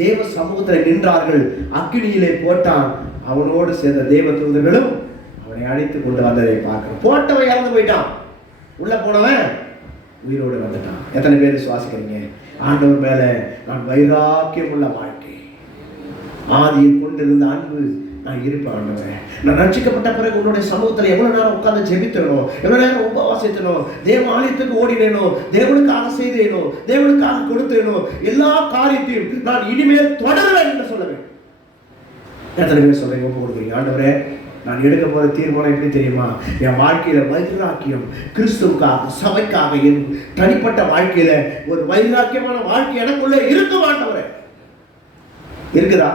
தேவ சமூகத்தில் நின்றார்கள். அக்கினியிலே போட்டான். அவனோடு சேர்ந்த தேவ தூதர்களும் அவனை அழைத்து கொண்டு வந்ததை பார்க்கிறோம். போட்டவன் இறந்து போயிட்டான், உள்ள போனவன் உயிரோடு வந்துட்டான். எத்தனை பேர் சுவாசிக்கிறீங்க? ஆண்டவர் மேல நான் வைராக்கியம் உள்ள வாழ்க்கை, ஆதியில் கொண்டிருந்த அன்பு நான் இருப்பேன். ஆண்டவரே, நான் ரட்சிக்கப்பட்ட பிறகு உன்னுடைய சமூகத்தில் எவ்வளவு நேரம் உட்கார்ந்து ஜெபித்தனோ, எவ்வளவு நேரம் உபவாசித்தனோ, தேவ ஆலயத்துக்கு ஓடினேனோ, தேவனுக்காக செய்தேனோ, தேவனுக்காக கொடுத்தேனோ, எல்லா காரியத்தையும் நான் இனிமேல் தொடருவேன் என்று சொல்லுவேன். எத்தனை பேர் சொல்றீங்க? ஒப்பு கொடுக்குறீங்க? ஆண்டவரே, நான் எடுக்க போற தீர்மானம் எப்படி தெரியுமா? என் வாழ்க்கையில வைராக்கியம், கிறிஸ்துவுக்காக, சபைக்காக, என் தனிப்பட்ட வாழ்க்கையில ஒரு வைராக்கியமான வாழ்க்கை எனக்குள்ள இருக்கும். ஆண்டவரே, இருக்குதா?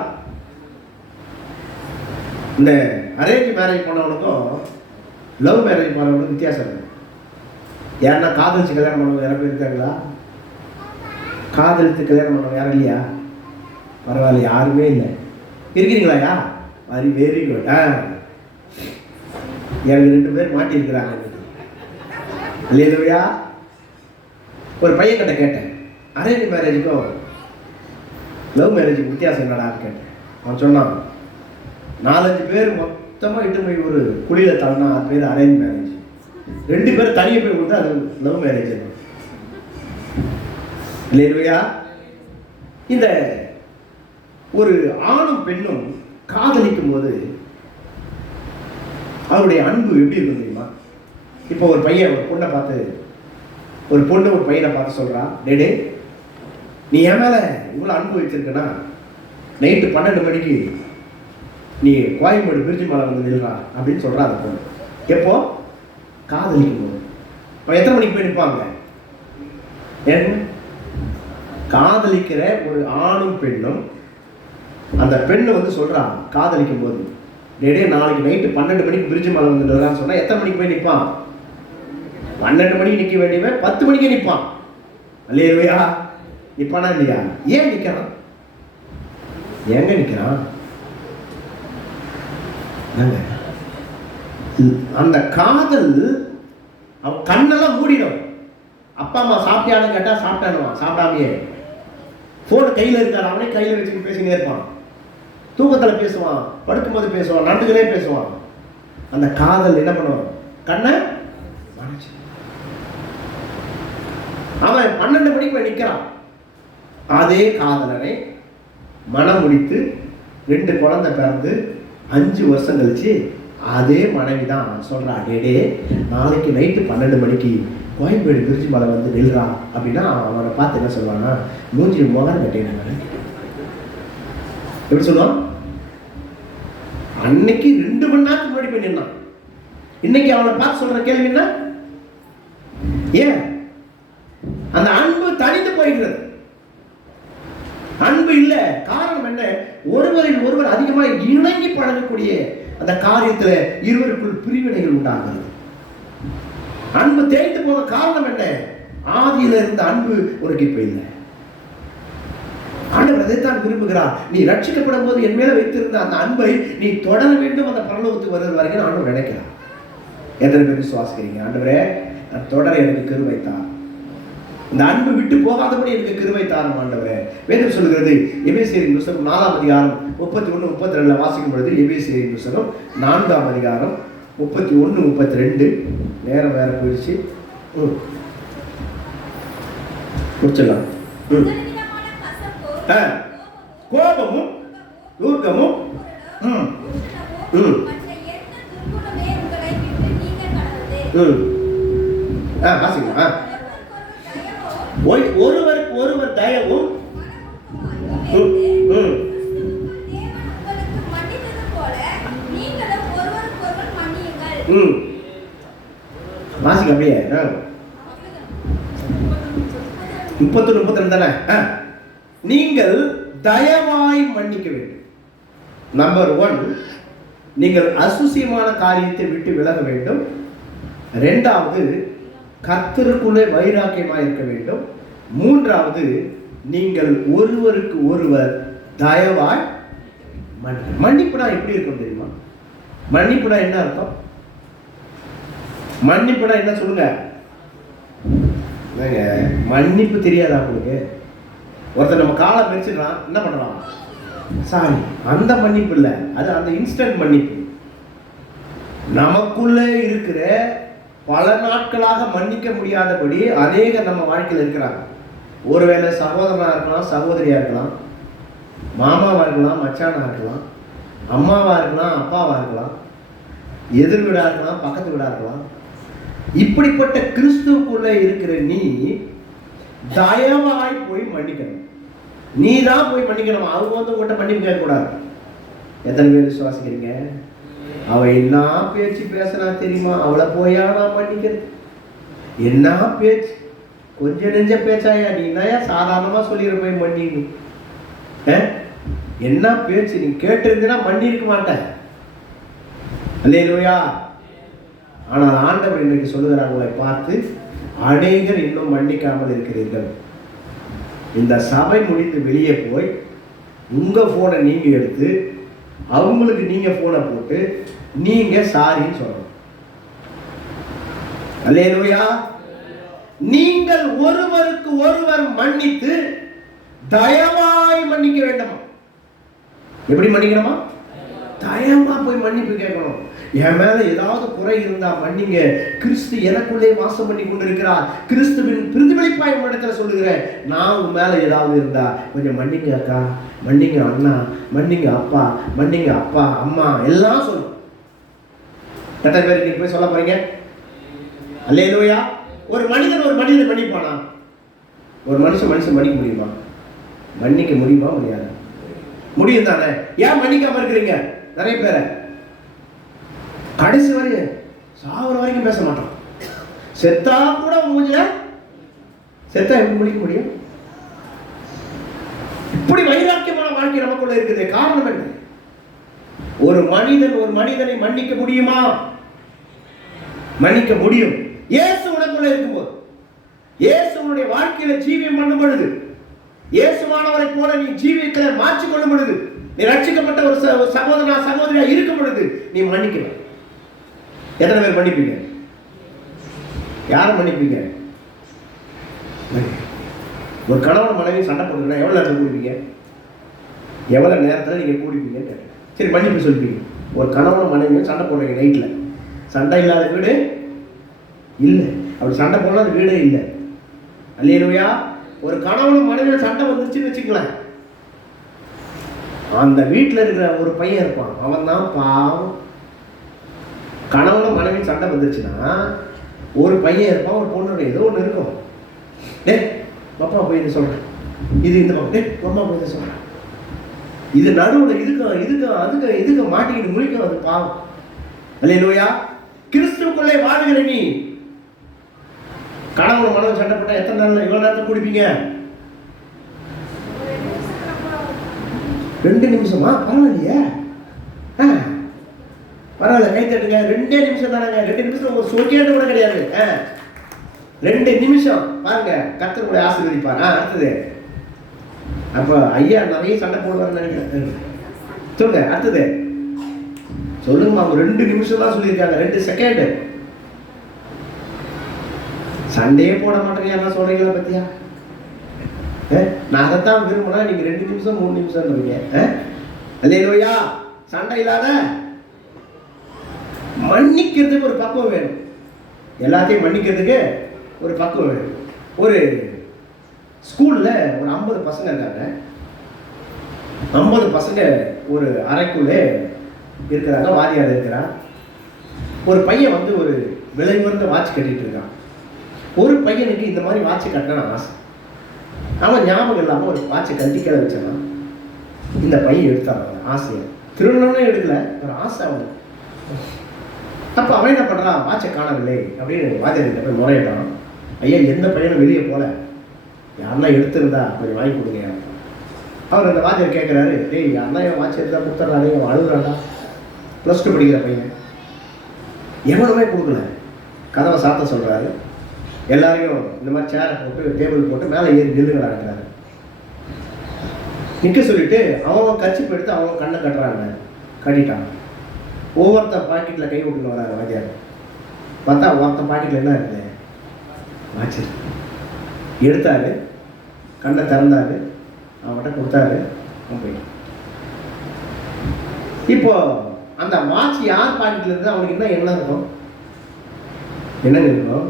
இந்த அரேஞ்ச் மேரேஜ் பண்ணவனுக்கும் லவ் மேரேஜ் பண்ணவனுக்கும் வித்தியாசம் இருக்கு. யாருன்னா காதலிச்சு கல்யாணம் பண்ணவங்க யாரும் இருக்காங்களா? காதலித்து கல்யாணம் பண்ணவங்க யாரும் இல்லையா? பரவாயில்ல, யாருமே இல்லை. இருக்கிறீங்களாயா? Very very good. எனக்கு 2 பேர் மாட்டியிருக்கிறாங்க. இல்லையா? ஒரு பையன் கிட்ட கேட்டேன், அரேஞ்ச் மேரேஜுக்கும் லவ் மேரேஜுக்கும் வித்தியாசம் என்னடான்னு கேட்டேன். அவன் சொன்னான், 4-5 பேர் மொத்தமாக இட்டு போய் ஒரு குழியில் தள்ளனா அது பேர் அரேஞ்ச் மேரேஜ். 2 பேர் தனியாக போய் கொடுத்தா அது லவ் மேரேஜ். இல்லையா? இந்த ஒரு ஆணும் பெண்ணும் காதலிக்கும் போது அவருடைய அன்பு எப்படி இருக்கும் தெரியுமா? இப்போ ஒரு பையன் ஒரு பொண்ணை பார்த்து, ஒரு பொண்ணு ஒரு பையனை பார்த்து சொல்றா, டேடே நீ என் மேல இவ்வளவு அன்பு வச்சிருக்கனா, நைட்டு 12 மணிக்கு நீ கோயம்பேடு பிரிட்ஜ் மேலே வந்து நில்றா அப்படின்னு சொல்றா அந்த பொண்ணு. எப்போ? காதலிக்கும் போது. இப்போ எத்தனை மணிக்கு போய் நிற்பாங்க? ஏன்? காதலிக்கிற ஒரு ஆணும் பெண்ணும் அந்த பெண்ணு வந்து சொல்றா காதலிக்கும் போது, டேடே நாளைக்கு நைட்டு 12 மணிக்கு பிரிட்ஜ் மேலே வந்து நில்றான்னு சொன்னா எத்தனை மணிக்கு போய் நிற்பான்? 12 மணிக்கு நிற்க வேண்டியவன் 10 மணிக்கு நிற்பான். இல்லையா? நிற்பானா இல்லையா? ஏன் நிற்கிறான்? எங்க நிற்கிறான்? அந்த காதல் அவன் கண்ணெல்லாம் மூடிடும். அப்பா அம்மா சாப்பிட்டியான்னு கேட்டா சாப்பிட்டானுவான், சாப்பிடாமையே. போன் கையில் இருக்காரு, அவனே கையில் வச்சுட்டு பேசினே இருப்பான். தூக்கத்தில் பேசுவான், படுக்கும்போது பேசுவான், நண்டுகளே பேசுவான். அந்த காதல் என்ன பண்ணுவான்? கண்ணை அவன் 12 மணிக்கு போய் நிற்கிறான். அதே காதலனை மனம் முடித்து 2 குழந்தை பிறந்து 5 வருஷம் கழிச்சு அதே மனைவி தான் சொல்றா, டேடே நாளைக்கு நைட்டு 12 மணிக்கு கோயம்பேடு பிரிட்ஜ் மேலே வந்து நில்றா அப்படின்னா அவனை பார்த்து என்ன சொல்லுவான்னா, மூஞ்சி முகம் கட்டினாங்க. எப்படி சொல்லுவான்? அன்னைக்கு 2 மணி நேரத்துக்கு முன்னாடி போய் நின்னான். இன்னைக்கு அவனை பார்த்து சொல்ற கேள்வி என்ன? ஏன்? அந்த அன்பு தனித்து போய்கிறது. அன்பு இல்லை. காரணம் என்ன? ஒருவரில் ஒருவர் அதிகமாக இணங்கி பழகக்கூடிய அந்த காரியத்தில் இருவருக்குள் பிரிவினைகள் உண்டாகிறது. அன்பு தேய்த்து போக காரணம் என்ன? ஆதியில இருந்த அன்பு உனக்கு இப்ப இல்லை. ஆண்டவர் அதைத்தான் விரும்புகிறார். நீ ரட்சிக்கப்படும் போது என் மேல வைத்திருந்த அந்த அன்பை நீ தொடர வேண்டும், அந்த பரலோகத்துக்கு வருவது வரைக்கும் ஆண்டவர் நினைக்கிறார். எத்தனை பேர் விசுவாசிக்கிறீங்க? ஆண்டவரே நான் தொடர எனக்கு கிருபை தார், இந்த அன்பு விட்டு போகாதபடி எனக்கு கிருபை தாரும் ஆண்டவரே. வேதம் சொல்கிறது எபேசியரின் புத்தகம் 4ஆம் அதிகாரம் 31, 32 வாசிக்கும் பொழுது, எபேசியரின் புத்தகம் 4ஆம் அதிகாரம் 31, 32 நேரம் வேற போயிடுச்சு, முடிச்சிடலாம். கோபமும் தூர்க்கமும் வாசிக்கலாம். ஒருவருக்கு ஒருவர் தயவும் வாசிக்க அப்படியே 30-32 தானே. நீங்கள் தயவாய் மன்னிக்க வேண்டும். நம்பர் 1, நீங்கள் அசுசியமான காரியத்தை விட்டு விலக வேண்டும். 2வது, கர்த்தருக்குள்ளே வைராக்கியமாக இருக்க வேண்டும். 3வது, நீங்கள் ஒருவருக்கு ஒருவர் தயவாய் மன்னிப்புனா எப்படி இருக்கும் தெரியுமா? மன்னிப்புனா என்ன அர்த்தம்? மன்னிப்புனா என்ன சொல்லுங்க? மன்னிப்பு தெரியாதா உங்களுக்கு? ஒருத்தர் நம்ம காலை மெரிச்சிடலாம், என்ன பண்றான்? சாரி. அந்த மன்னிப்பு இல்லை, அது அந்த இன்ஸ்டன்ட் மன்னிப்பு. நமக்குள்ளே இருக்கிற பல நாட்களாக மன்னிக்க முடியாதபடி அநேக நம்ம வாழ்க்கையில் இருக்கிறாங்க. ஒருவேளை சகோதரனா இருக்கலாம், சகோதரியா இருக்கலாம், மாமாவா இருக்கலாம், மச்சானா இருக்கலாம், அம்மாவா இருக்கலாம், அப்பாவா இருக்கலாம், எதிர் வீடா இருக்கலாம், பக்கத்து வீடா இருக்கலாம். இப்படிப்பட்ட கிறிஸ்துவுக்குள்ள இருக்கிற நீ தயவாய் போய் மன்னிக்கணும். நீ தான் போய் மன்னிக்கணும். அவங்க வந்து உங்கள்கிட்ட மன்னிப்பு கேட்கக்கூடாது. எத்தனை பேர் விசுவாசிக்கிறீங்க? அவ என்ன பேச்சு பேசினா தெரியுமா? அவளை போயா நான் மன்னிக்கிறது? என்ன பேச்சு, கொஞ்சம் நெஞ்ச பேச்சாயா? நீ என்னையா சாதாரணமா சொல்லிடுற மன்னிக்கணும்? என்ன பேச்சு? நீ கேட்டிருந்தா மன்னி இருக்க மாட்டேன். அல்லேலூயா. ஆனால் ஆண்டவர் இன்னைக்கு சொல்லுகிறார், உங்களை பார்த்து அநேகர் இன்னும் மன்னிக்காமல் இருக்கிறீர்கள். இந்த சபை முடிந்து வெளியே போய் உங்க போனை நீங்க எடுத்து அவங்களுக்கு நீங்க போனை போட்டு நீங்க சாரின்னு சொல்லணும். அல்லேலூயா. நீங்கள் ஒருவருக்கு ஒருவர் மன்னித்து தயவாய் மன்னிக்க வேண்டுமா? எப்படி மன்னிக்கணுமா? தயவா போய் மன்னிப்பு கேட்கணும். என் மேல ஏதாவது குறை இருந்தா மன்னிங்க, கிறிஸ்து எனக்குள்ளே வாசம் பண்ணி கொண்டிருக்கிறார். கிறிஸ்துவின் பிரதிபலிப்பாய் இடத்துல சொல்லுகிறேன், நான் உன் மேல ஏதாவது இருந்தா கொஞ்சம் மன்னிங்க அக்கா, மன்னிங்க அண்ணா, மன்னிங்க அப்பா, மன்னிங்க அப்பா அம்மா, எல்லாம் சொல்லும். எத்தனை பேர் நீங்க போய் சொல்ல போறீங்க? அல்லேலூயா. ஒரு மனிதன் மன்னிப்பானா? ஒரு மனுஷன் மன்னிக்க முடியுமா? மன்னிக்க முடியுமா? முடியாது. முடியும் தானே? ஏன் மன்னிக்காம இருக்கிறீங்க? நிறைய பேரை கடைசி வரையும் சாவர வரைக்கும் பேச மாட்டான். செத்தா கூட மூஞ்ச செத்தா எப்படி முடிக்க முடியும்? இப்படி வைராக்கியமான வாழ்க்கை நமக்குள்ள இருக்குது. காரணம் என்ன? ஒரு மனிதனை மன்னிக்க முடியுமா? மன்னிக்க முடியும். இயேசு உனக்குள்ள இருக்கும்போது, இயேசுடைய வாழ்க்கையில ஜீவியம் பண்ணும் பொழுது, இயேசுவானவரை போல நீ ஜீவியத்தை மாற்றிக் கொள்ளும் பொழுது, நீ ரட்சிக்கப்பட்ட ஒரு சகோதரனா சகோதரியா இருக்கும் பொழுது நீ மன்னிக்கலாம். எத்தனை பேர் மன்னிப்பீங்க? யாரும் மன்னிப்பீங்க? ஒரு கணவன் மனைவி சண்டை போட்டுருந்தா எவ்வளவு நேரத்தில் கூடிப்பீங்க? எவ்வளவு நேரத்தில் நீங்க கூடிப்பீங்க கேட்டேன். சரி, மன்னிப்பு சொல்லிப்பீங்க. ஒரு கணவன் மனைவியும் சண்டை போடுறீங்க நைட்ல. சண்டை இல்லாத வீடு இல்லை. அப்படி சண்டை போடலாம் அது வீடே இல்லை. அல்லேலூயா. ஒரு கணவனும் மனைவியில சண்டை வந்துருச்சுன்னு வச்சுக்கலாம், அந்த வீட்டில் இருக்கிற ஒரு பையன் இருப்பான், அவன் தான் பாவம். கணவனும் மனைவியும் சண்டை வந்துருச்சுன்னா ஒரு பையன் இருப்பான், ஒரு பொண்ணு ஏதோ ஒன்று இருக்கும். டே அப்பா போய் இதை சொல்றேன், இது இந்த பக்கம், டே அம்மா போய் இதை சொல்றேன். இது நடுவில் இதுக்கு மாட்டிக்கிட்டு முழிக்கும், அது பாவம். அல்லேலூயா. கிறிஸ்துவுக்குள்ளே வாழ்கிற நீ கணவன் மனைவி சண்டை போட்டா எத்தனை நாள் இவ்வளவு நேரத்தை குடிப்பீங்க? 2 நிமிஷமா? பரவாயில்லையே, பரவாயில்ல, கை தட்டுங்க. 2 நிமிஷம் தானங்க. 2 நிமிஷம் ஒரு சொற்கேட்டு கூட கிடையாது. 2 நிமிஷம் பாருங்க, கர்த்தர் கூட ஆசீர்வதிப்பார். அடுத்தது, அப்ப ஐயா நிறைய சண்டை போடுவார்னு நினைக்கிறேன். சொல்லுங்க அடுத்தது, சொல்லுங்கம்மா. 2 நிமிஷம் தான் சொல்லியிருக்காங்க, 2 செகண்ட். சண்டையே போட மாட்டேங்க என்ன சொல்றீங்களா பத்தியா? நான் அதைத்தான் விரும்பினா நீங்க 2 நிமிஷம் 3 நிமிஷம் சொல்றீங்க. அல்லேலூயா. சண்டை இல்லாத மன்னிக்கிறதுக்கு ஒரு பக்குவம் வேணும். எல்லாத்தையும் மன்னிக்கிறதுக்கு ஒரு பக்குவம் வேணும். ஒரு ஸ்கூல்ல ஒரு 50 பசங்க இருக்காங்க. 50 பசங்க ஒரு அறைக்குள்ளே இருக்கிறாங்க. வாரியார் இருக்கிறார். ஒரு பையன் வந்து ஒரு விலை உயர்ந்த வாட்ச் கட்டிட்டு இருக்கான். ஒரு பையனுக்கு இந்த மாதிரி வாட்ச் கட்டணும் ஆசை. அவன் ஞாபகம் இல்லாமல் ஒரு வாட்சை கட்டிக்கலை வச்சான். இந்த பையன் எடுத்தாங்க ஆசையை. திருமணம்னு எடுக்கல, ஒரு ஆசை. அவனுக்கு அப்போ அவன் என்ன பண்ணுறான், வாட்சை காணவில்லை அப்படின்னு வாத்தியார்கிட்ட போய் முறையிட்டான். ஐயா எந்த பையனும் வெளியே போகல, யாருன்னா எடுத்துருந்தா கொஞ்சம் வாங்கி கொடுங்க. அவர் அந்த வாத்தியார் கேட்குறாரு, டேய் யாருன்னா என் வாட்ச் எடுத்தா கொடுத்துட்றாரு, அவன் அழுகுறாண்டா. +2 படிக்கிற பையன், எவனுமே கொடுக்கல. கதவை சாத்த சொல்கிறாரு. எல்லாரையும் இந்த மாதிரி சேரை போட்டு டேபிள் போட்டு மேலே ஏறி நில்லுங்களாங்கிறாரு. நிற்க சொல்லிட்டு அவன் கச்சிப்பு எடுத்து அவன் கண்ணை கட்டுறாங்க. கட்டிட்டான். ஒவ்வொருத்தன் பாக்கெட்டில் கை விட்டுன்னு வராங்க வாத்தியார். பார்த்தா ஒருத்தன் பாக்கெட்டில் என்ன இருக்குது, வாட்ச் எடுத்தாரு, கண்ணை திறந்தாரு, அவன்கிட்ட கொடுத்தாரு, அவன் போயிட்டான். இப்போ அந்த வாட்ச் யார் பாக்கெட்டில் இருந்து அவனுக்கு என்ன இருக்கும், என்னங்க இருக்கும்?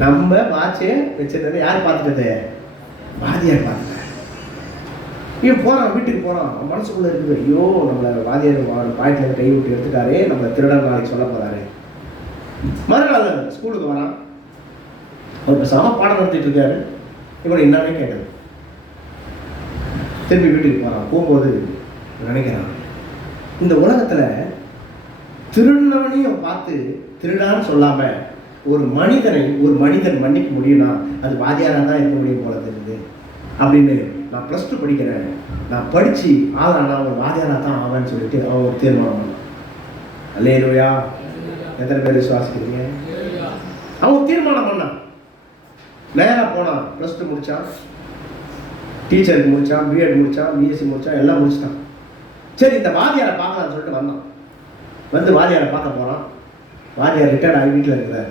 நம்ம வாட்சே வச்சிருந்தது யார் பார்த்துட்டது, வாத்தியார் பார்த்துட்டார். இவன் போகிறான், வீட்டுக்கு போகிறான். அவன் மனசுக்குள்ளே இருக்குது, ஐயோ நம்மளை வாத்தியார் பாக்கெட்டில் கை விட்டு எடுத்துட்டாரே, நம்ம திருடன் நாளைக்கு சொல்ல போகிறாரு. மறுநாள் ஸ்கூலுக்கு வரான். அவர் பேசாம பாடம் நடத்திட்டு இருக்காரு. இவன் என்னன்னே கேட்டது. திரும்பி வீட்டுக்கு போகிறான். போகும்போது நினைக்கிறான், இந்த உலகத்தில் திருடனவனையும் பார்த்து திருடான்னு சொல்லாமல் ஒரு மனிதன் மன்னிக்க முடியும்னா அது வாத்தியாராக தான் இருக்க முடியும் போல தெரியுது அப்படின்னு. நான் +2 படிக்கிறேன், நான் படித்து ஆளானா ஒரு வாத்தியாராக தான் ஆவேன்னு சொல்லிட்டு அவன் ஒரு தீர்மானம் பண்ணான். அல்லேலூயா. எத்தனை பேர் விசுவாசிக்கிறீங்க? அவன் தீர்மானம் பண்ணான். நேராக போனான். +2 முடித்தான், டீச்சருக்கு முடித்தான், பிஎட் முடித்தான், பிஎஸ்சி முடித்தான், எல்லாம் முடிச்சிட்டான். சரி இந்த வாத்தியாரை பார்க்கலான்னு சொல்லிட்டு வந்தான். வந்து வாத்தியாரை பார்க்க போகிறான். வாத்தியார் ரிட்டையர்ட் ஆகி வீட்டில் இருக்கிறார்.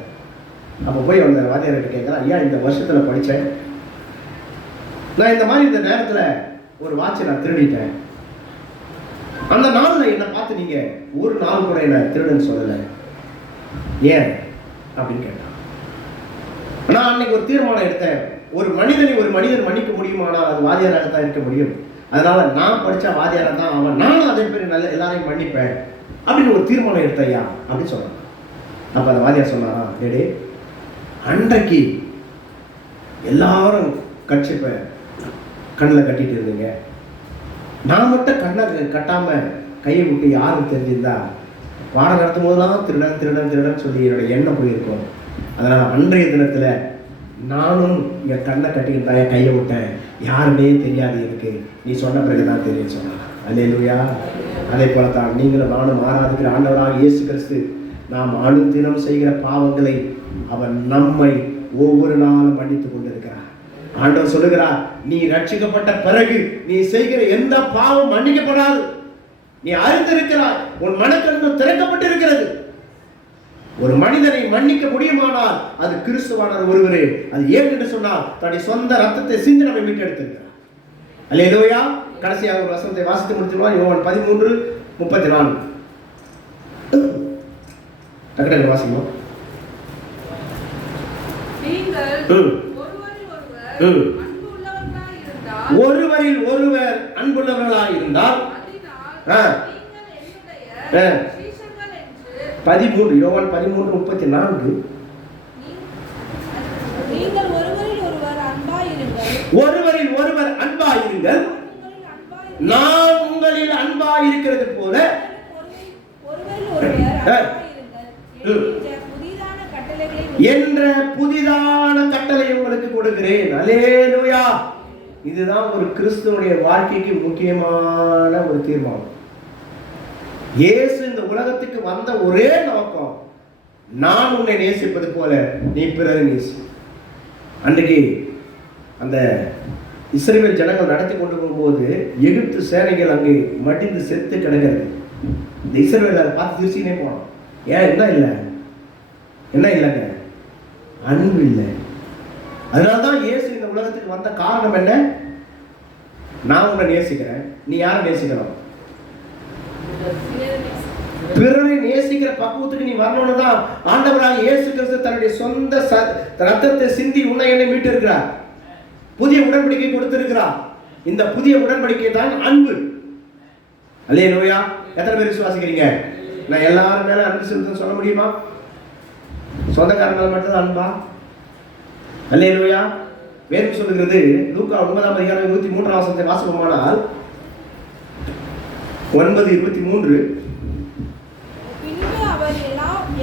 அப்போ போய் அந்த வாத்தியார்கிட்ட கேட்குறான், ஐயா இந்த வருஷத்தில் படித்தேன், நான் இந்த மாதிரி இந்த நேரத்தில் ஒரு வாட்சை நான் திருடிட்டேன், அந்த நாளில் என்னை பார்த்து நீங்கள் ஒரு நாள் கூட என்னை திருடுன்னு சொல்லலை, ஏன் அப்படின்னு கேட்டான். நான் அன்னைக்கு ஒரு தீர்மானம் எடுத்தேன், ஒரு மனிதன் மன்னிக்க முடியுமானால் அது வாத்தியாராக தான் இருக்க முடியும், அதனால நான் படித்தா வாத்தியாராக தான் அவன், நானும் அதே பேர் எல்லாரையும் மன்னிப்பேன் அப்படின்னு ஒரு தீர்மானம் எடுத்தையா அப்படின்னு சொன்னான். அப்போ அந்த வாத்தியார் சொன்னாரா, டேடே அன்றைக்கு எல்லாரும் கட்சிப்ப கண்ணில் கட்டிட்டு இருந்தீங்க, நான் மட்டும் கண்ணை கட்டாமல் கையை விட்டு யாரும் தெரிஞ்சிருந்தா பாடம் நடத்தும் போதெல்லாம் திருடன் சொல்லி என்னோட எண்ணம் போயிருக்கும். அதனால் அன்றைய தினத்தில் நானும் என் கண்ணை கட்டிக்கிட்டா என் கையை விட்டேன், யாருமே தெரியாது எனக்கு, நீ சொன்ன பிறகு தான் தெரியும் சொன்னான். அல்லேலூயா. அதே போல தான் நீங்களும் நானும் ஆராதிக்கிற ஆண்டவராக இயேசு கிறிஸ்து நாம் அனுதினம் செய்கிற பாவங்களை அவன் நம்மை ஒவ்வொரு நாளும் மன்னித்துக் கொண்டிருக்கிறார். ஆண்டவர் சொல்லுகிறார், நீ ரட்சிக்கப்பட்ட பிறகு நீ செய்கிற எந்த பாவம் மன்னிக்கப்படாது, நீ அறிந்திருக்கிறாய், உன் மனக்கண்கள் திறக்கப்பட்டிருக்கிறது. ஒரு மனிதனை மன்னிக்க முடியுமானால் அது கிறிஸ்துவானவர் ஒருவரே. அது ஏன் என்று சொன்னால் தன்னுடைய சொந்த ரத்தத்தை சிந்தி நம்மை மீட்டெடுத்திருக்கிறார். அல்லேலூயா. கடைசியாக ஒரு வசனத்தை வாசித்து முடித்துருவான். யோவான் 13:34. டக்கு வாசிக்கணும். ஒருவரில் ஒருவர் அன்புள்ளவர்களாக இருந்தால் 13 யோவான் 13:34 ஒருவரில் ஒருவர் அன்பாயிருங்கள், நான் உங்களில் அன்பாயிருக்கிறது போல என்ற புதிதான கட்டளை உங்களுக்கு கொடுக்கிறேன். அல்லேலூயா. இதுதான் ஒரு கிறிஸ்துவனுடைய வாழ்க்கைக்கு முக்கியமான ஒரு தீர்மானம். இயேசு இந்த உலகத்துக்கு வந்த ஒரே நோக்கம், நான் உன்னை நேசிப்பது போல நீ பிறரை நேசி. அன்றைக்கு அந்த இஸ்ரவேல் ஜனங்கள் நடத்தி கொண்டு போகும்போது எகிப்து சேனைகள் அங்கே மடிந்து செத்து கிடக்கிறது. இந்த இஸ்ரவேல் அதை பார்த்து திருச்சினே போனோம். ஏன் என்ன இல்லைங்க, அன்பு இல்லை. அதனால்தான் இயேசு இந்த உலகத்துக்கு வந்த காரணம் என்ன? நான் உன்னை நேசிக்கிறேன், நீ யாரை நேசிக்கணும்? பிறரை நேசிக்கிற பக்குவத்துக்கு நீ வரணும்னு தான் ஆண்டவராக இயேசு கிறிஸ்து தன்னுடைய சொந்த ரத்தத்தை சிந்தி உன்னை என்னை மீட்டு இருக்கிறார். புதிய உடன்படிக்கை கொடுத்திருக்கிறார். இந்த புதிய உடன்படிக்கை தான் அன்பு. அல்லேலூயா. எத்தனை பேர் விசுவாசிக்கிறீங்க? நான் எல்லாரும் மேல அன்பு செலுத்துன்னு சொல்ல முடியுமா? சொந்தக்காரங்கள் மட்டும் அன்பா? அல்லேலூயா. வேதம் சொல்லுகிறது, லூக்கா 9:23 வாசிப்போமானால் 9:23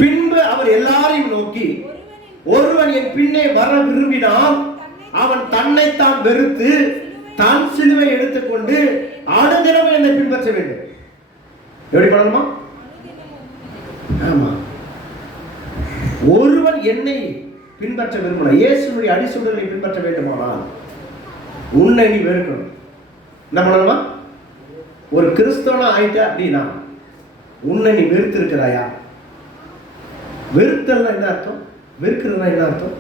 பின்பு அவர் எல்லாரையும் நோக்கி, ஒருவன் என் பின்னே வர விரும்பினால் அவன் தன்னைத்தான் வெறுத்து தன் சிலுவை எடுத்துக்கொண்டு அனுதினமும் என்னை பின்பற்ற வேண்டும். எப்படி பண்ணணுமா? ஆமா, ஒருவன் என்னை பின்பற்ற விரும்பல, இயேசுவுடைய அடிசுடலை பின்பற்ற வேண்டுமானால் உன்னை நீ வெறுக்கணும். என்ன பண்ணணுமா? ஒரு கிறிஸ்தவனா ஆயிட்ட அப்படின்னா உன்னை நீ வெறுத்து இருக்கிறாயா? வெறுத்தல்னா என்ன அர்த்தம்? வெறுக்கிறதுனா என்ன அர்த்தம்?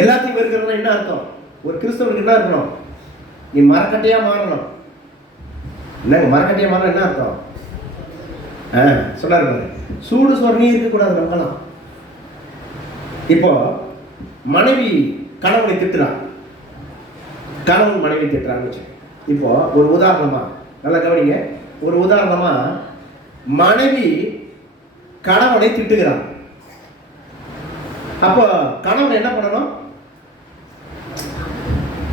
எல்லாத்தையும் வெறுக்கிறதுனா என்ன அர்த்தம்? ஒரு கிறிஸ்தவனுக்கு என்ன இருக்கணும்? நீ மரக்கட்டையா மாறணும். என்னங்க மரக்கட்டையா மாறணும் என்ன அர்த்தம்? சொன்னாரு பாரு, சூடு சொரணி இருக்கக்கூடாது நம்மளாம். இப்போ மனைவி கணவனை திட்டுறான், கணவன் மனைவி திட்டுறான்னு. இப்போ ஒரு உதாரணமா, நல்லா கவனிங்க, ஒரு உதாரணமா மனைவி கணவனை திட்டுகிறான். அப்போ கணவன் என்ன பண்ணணும்?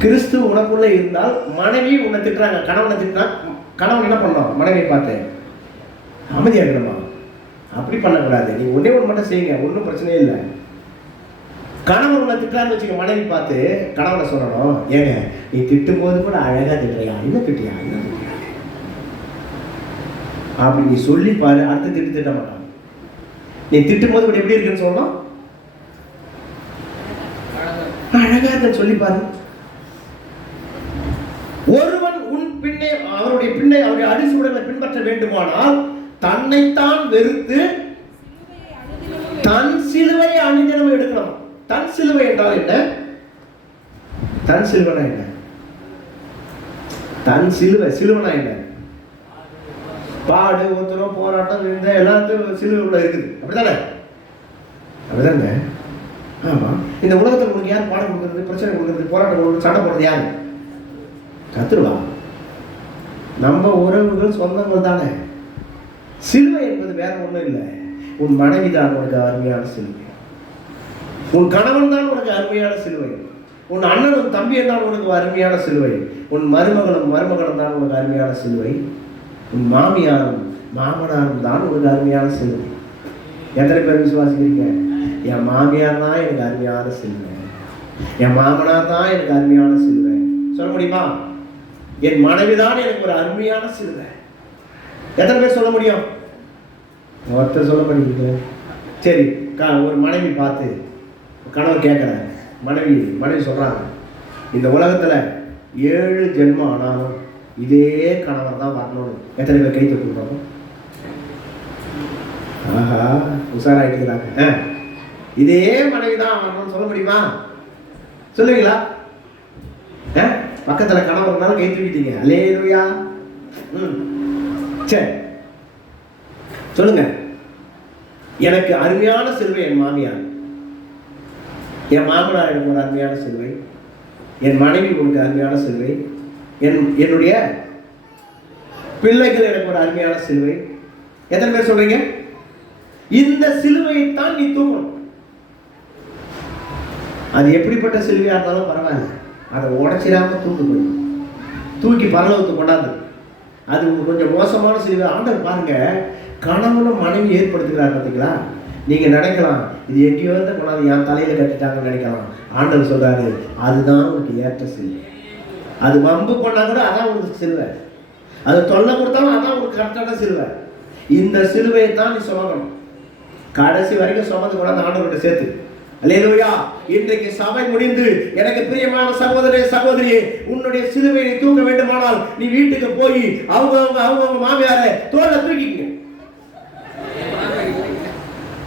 கிறிஸ்து உனக்குள்ள இருந்தால் மனைவி உன்னை திட்டுறாங்க, கணவனை திட்டுனா கணவன் என்ன பண்ணணும்? மனைவியை பார்த்து அமைதியா இருக்கணுமா? அப்படி பண்ணக்கூடாது. நீ ஒன்னே ஒன்று மட்டும் செய்யுங்க, ஒன்றும் பிரச்சனையே இல்லை. கணவன் உன்னை திட்டுறான்னு வச்சுக்க, மனைவி பார்த்து கணவனை சொல்லணும், ஏங்க நீ திட்டும் போது கூட அழகா திட்டுறியா, என்ன திட்டியா, என்ன திட்டியா அப்படி நீ சொல்லி பாரு. அடுத்த திட்ட மாட்டான். நீ திட்டும் போது கூட எப்படி இருக்குன்னு சொல்லணும், அழகா சொல்லி பாரு. ஒருவன் உன் பின்னே அவருடைய பின்னே அவருடைய அடிசுவடுகளை பின்பற்ற வேண்டுமானால் தன்னைத்தான் வெறுத்து தன் சிலுவை அனுதினம் எடுக்கணும். தன் சிலுவை என்றால் என்ன? தன் சிலுவனா என்ன? தன் சிலுவை, சிலுவனா என்ன? பாடு, உத்தரம், போராட்டம், இந்த எல்லாத்தையும் சிலுவைக்குள்ள இருக்குது. அப்படிதானே? அப்படிதானே? ஆமா. இந்த உலகத்தில் உங்களுக்கு யார் பாடம் கொடுக்கறது, பிரச்சனை கொடுக்கறது, போராட்டம் கொடுக்கறது, சண்டை போடுறது யாரு? கத்துருவா. நம்ம உறவுகள், சொந்தங்கள் தானே. சிலுவை என்பது வேற ஒன்றும் இல்லை. உன் மனைவி தான் உனக்கு அருமையான சிலுவை, உன் கணவன் தான் உனக்கு அருமையான சிலுவை, உன் அண்ணனும் தம்பியும் தான் உனக்கு அருமையான சிலுவை, உன் மருமகளும் தான் உனக்கு அருமையான சிலுவை, உன் மாமியாரும் மாமனாரும் தான் உனக்கு அருமையான சிலுவை. எத்தனை பேர் விசுவாசிக்கிறீங்க? என் மாமியார் தான் எனக்கு அருமையான சிலுவை, என் மாமனார் தான் எனக்கு அருமையான சிலுவை சொல்ல முடியுமா? என் மனைவி தான் எனக்கு ஒரு அருமையான சிலுவை. எத்தனை பேர் சொல்ல முடியும்? ஒருத்தர் சொல்ல முடியுங்க. சரி, ஒரு மனைவி பார்த்து கணவர் கேட்குறாரு, மனைவி சொல்றாங்க, இந்த உலகத்துல 7 ஜென்மம் ஆனாலும் இதே கணவர் தான் வரணும்னு. எத்தனை பேர் கை தூக்குறோம்? ஆஹா, உஷாராயிட்டுக்கிறாங்க. இதே மனைவி தான் வரணும்னு சொல்ல முடியுமா? சொல்லுவீங்களா? பக்கத்துல கணவர்னாலும் கை தூக்கிட்டீங்க. அல்லேலூயா. சரி சொல்லுங்க. எனக்கு அருமையான சிலுவை என் மாமியார், என் மாமனார் எனக்கு ஒரு அருமையான சிலுவை, என் மனைவி எனக்கு அருமையான சிலுவை, என்னுடைய பிள்ளைகள் எனக்கு ஒரு அருமையான சிலுவை. எத்தனை பேர் சொல்றீங்க? இந்த சிலுவையை தான் நீ தூக்கணும். அது எப்படிப்பட்ட சிலுவையா இருந்தாலும் பரவாயில்ல, அதை உடைச்சிடாம தூக்கி பரலோகத்துக்கு கொண்டாந்து. அது கொஞ்சம் மோசமான சிலுவை. ஆண்டவர் பாருங்க, கணவனும் மனைவி ஏற்படுத்துகிறார் பார்த்தீங்களா? நீங்க நினைக்கலாம் இது எங்கேயோ தான் கொண்டாந்து என் தலையில கட்டிட்டாங்கன்னு நினைக்கலாம். ஆண்டவர் சொல்றாரு, அதுதான் உனக்கு ஏற்ற சிலுவை. அது வம்பு பண்ணா கூட அதான் உனக்கு சிலுவை, அது தொல்லை கொடுத்தாலும் அதான் உனக்கு கரெக்டான சிலுவை. இந்த சிலுவையை தான் நீ சுமக்கணும், கடைசி வரைக்கும் சுமந்து கொண்டாந்து ஆண்டவர்கிட்ட சேர்த்து. அல்லேலூயா. இன்றைக்கு சபை முடிந்து எனக்கு பிரியமான சகோதரே சகோதரியே, உன்னுடைய சிலுவையை தூக்க வேண்டுமானால் நீ வீட்டுக்கு போய் அவங்க மாமியாரை தோல்ல தூக்கிங்க.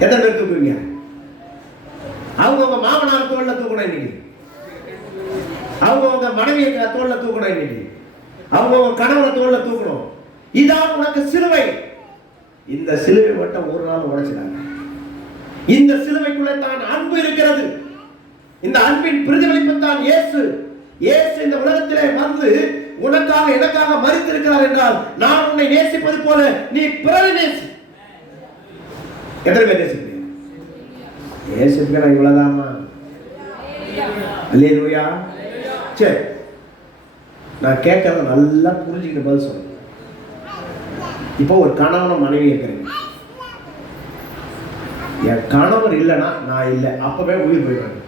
எத்தனை பேர் தூக்குவீங்க? அவங்க மாமனார் தோல்ல தூக்கணும் இன்னைக்கு, அவங்க மனைவியை தோல்ல தூக்கணும் இன்னைக்கு, அவங்க கணவனை தோல்ல தூக்கணும். இதான் உனக்கு சிலுவை. இந்த சிலுவை மட்டும் ஒரு நாள் உடைச்சிடாங்க. இந்த சிலுவைக்குள்ள தான் அன்பு இருக்கிறது. இந்த அன்பின் பிரதிபலிப்பு தான் இயேசு. இயேசு இந்த உலகத்திலே வந்து உனக்காக எனக்காக மரித்திருக்கிறார் என்றால், நான் உன்னை நேசிப்பது போல நீ பிறரை நேசி. எத்தனை பேர் நேசிக்கிறீங்க? நேசிக்கிற இவ்வளவுதாமா? அல்லேலூயா. சரி, நான் கேட்கறத நல்லா புரிஞ்சுக்கிட்டு பதில் சொல்றேன். இப்போ ஒரு கணவனும் மனைவி இருக்கிறீங்க, என் கணவர் இல்லைன்னா நான் இல்லை, அப்பவே உயிர் போயிடுவேன்.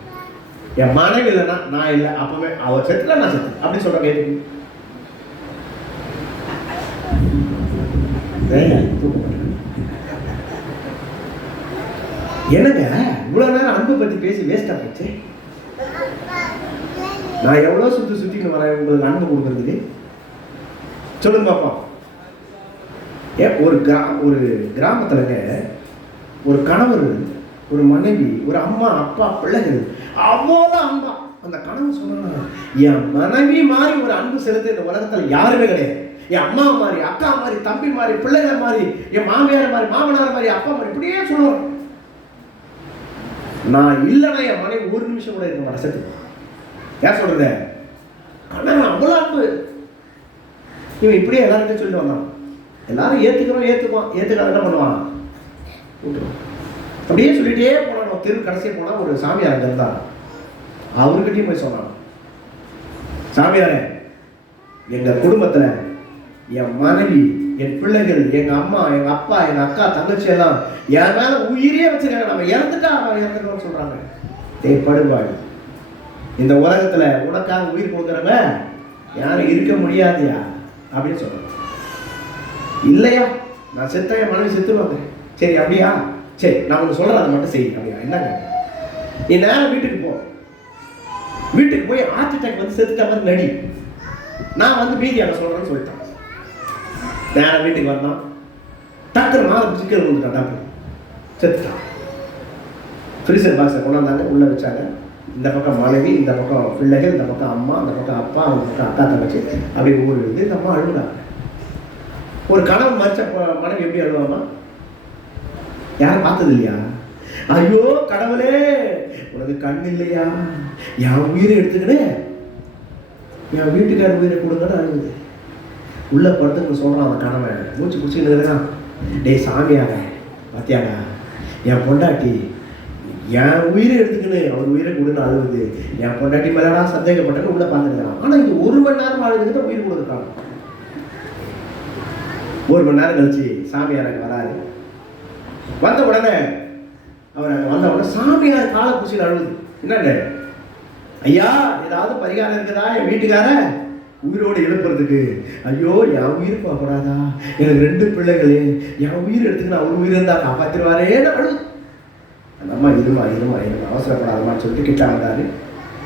என் மனைவி இல்லைன்னா நான் இல்லை, அப்பவே அவ செத்துல நான் செத்து அப்படின்னு சொல்ற கேள்வி. என்னங்க இவ்வளவு நேரம் அன்பு பத்தி பேசி வேஸ்டா போச்சு. நான் எவ்வளவு சுத்திட்டு வரேன் உங்களுக்கு அன்பு கொடுக்கறதுக்கு. சொல்லுங்க பாப்பா. ஒரு கிராமத்துலங்க ஒரு கணவர், ஒரு மனைவி, ஒரு அம்மா, அப்பா, பிள்ளைகள், அவ்வளோதான் அன்பா. அந்த கணவர் சொன்னா, என் மனைவி மாதிரி ஒரு அன்பு செலுத்த இந்த உலகத்துல யாருமே கிடையாது. என் அம்மா மாதிரி, அக்கா மாதிரி, தம்பி மாதிரி, பிள்ளைகள் மாதிரி, என் மாமியார் மாதிரி, மாமனார் மாதிரி, அப்பா மாதிரி, இப்படியே சொல்லுவான். நான் இல்லைன்னா என் மனைவி ஒரு நிமிஷம் கூட இருக்க மாட்டேன், செத்து. ஏன் சொல்றது? கணவன் அவ்வளோ அன்பு. இவன் இப்படியே எல்லார்கிட்டையும் சொல்லிட்டு வந்தான். எல்லாரும் ஏற்றுக்குவான். ஏற்றுக்காத என்ன பண்ணுவான்? விட்டுருவான். அப்படியே சொல்லிட்டே போனான். தெரு கடைசியே போனால் ஒரு சாமியார் அங்கே இருந்தார். அவர்கிட்டையும் போய் சொன்னான், சாமியாரே, எங்கள் குடும்பத்தில் என் மனைவி, என் பிள்ளைகள், எங்கள் அம்மா, எங்கள் அப்பா, எங்கள் அக்கா, தங்கச்சி எல்லாம் என் மேலே உயிரே வச்சுருக்காங்க. நம்ம இறந்துட்டா அவன் இறந்துட்டோம்னு சொல்கிறாங்க. தேய்ப்படுவாள். இந்த உலகத்தில் உனக்காக உயிர் கொடுக்குறவங்க யாரும் இருக்க முடியாதியா அப்படின்னு சொல்கிறாங்க. இல்லையா, நான் செத்த என் மனைவி செத்துருவாங்க. சரி அப்படியா? சரி, நான் உனக்கு சொல்கிறேன், அதை மட்டும் செய். அப்படியா? என்னங்க, நீ நேரம் வீட்டுக்கு போ. வீட்டுக்கு போய் ஹார்ட் அட்டாக் வந்து செத்துட்ட மாதிரி நடி. நான் வந்து மீதி அங்கே சொல்கிறேன்னு சொல்லிட்டேன். நேரம் வீட்டுக்கு வந்தான். டக்குனு மாறு சிக்கல் கொடுத்துட்டான். டாக்டர் செத்துட்டான். ஃப்ரீசர் பாக்ஸை கொண்டாந்தாங்க, உள்ளே வச்சாங்க. இந்த பக்கம் மனைவி, இந்த பக்கம் பிள்ளைகள், இந்த பக்கம் அம்மா, இந்த பக்கம் அப்பா, அந்த பக்கம் அக்கா, தங்கச்சி, அப்படி ஊர் எழுது. இந்த அம்மா அழுகுறாங்க. ஒரு கணவன் மறைச்ச மனைவி எப்படி அழுவாமா? யாரும் பார்த்தது இல்லையா? ஐயோ கடவுளே, உனக்கு கண் இல்லையா? என் உயிரை எடுத்துக்கினே என் வீட்டுக்கார உயிரை கொடுங்கன்னு அழுகுது. உள்ள படுத்துன்னு சொல்கிறான் அந்த கணவன். மூச்சு குச்சின்னு இருக்கிறான். டேய் சாமியாக பார்த்தியாடா, என் பொண்டாட்டி என் உயிரை எடுத்துக்கின்னு அவர் உயிரை கொடுன்னு அழுகுது. என் பொண்டாட்டி மேலடா சந்தேகப்பட்டேன்னு உள்ள பார்த்துருக்கிறான். ஆனால் இது 1 மணி நேரம் அழுதுகிட்ட உயிர் கொடுத்துருக்காங்க. 1 மணி நேரம் கழிச்சு சாமியார் அங்கே வராரு. வந்த உடனே அவர் அங்கே வந்த உடனே சாமியார் காலை பூசியில் அழுகுது. என்னண்டு ஐயா, ஏதாவது பரிகாரம் இருக்குதா என் வீட்டுக்கார உயிரோடு எழுப்புறதுக்கு? ஐயோ, என் உயிர் பார்க்கக்கூடாதா? எனக்கு 2 பிள்ளைகள், என் உயிர் எடுத்துக்கினா அவர் உயிர் இருந்தா காப்பாற்றிடுவாரேன்னு அழுது. அந்த அம்மா இருமா அவசரப்படாதமான்னு சொல்லிட்டு கிட்ட வந்தாரு.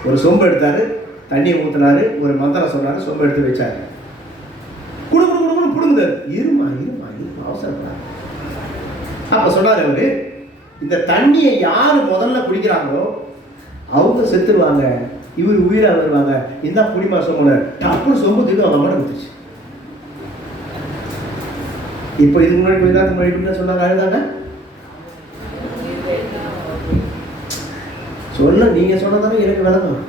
ஒரு சொம்பு எடுத்தாரு, தண்ணியை ஊற்றினாரு, ஒரு மந்திரம் சொன்னாரு, சொம்பு எடுத்து வச்சாரு. குடுக்குன்னு புடுங்குதாரு. இருமா அவசரப்படாது. அப்ப சொன்னாரு அவரு, இந்த தண்ணியை யாரு முதல்ல குடிக்கிறாங்களோ அவங்க செத்துருவாங்க, இவர் உயிரா வருவாங்க. இந்த குடிமா சொன்ன டப்புன்னு சொம்பு தூக்கி அவங்க அம்மா கொடுத்துச்சு. இப்ப இதுக்கு முன்னாடி கொஞ்ச நேரத்துக்கு முன்னாடி சொன்னாங்க அழுதாங்க. சொல்ல நீங்க சொன்னதானே எனக்கு விளங்கும்.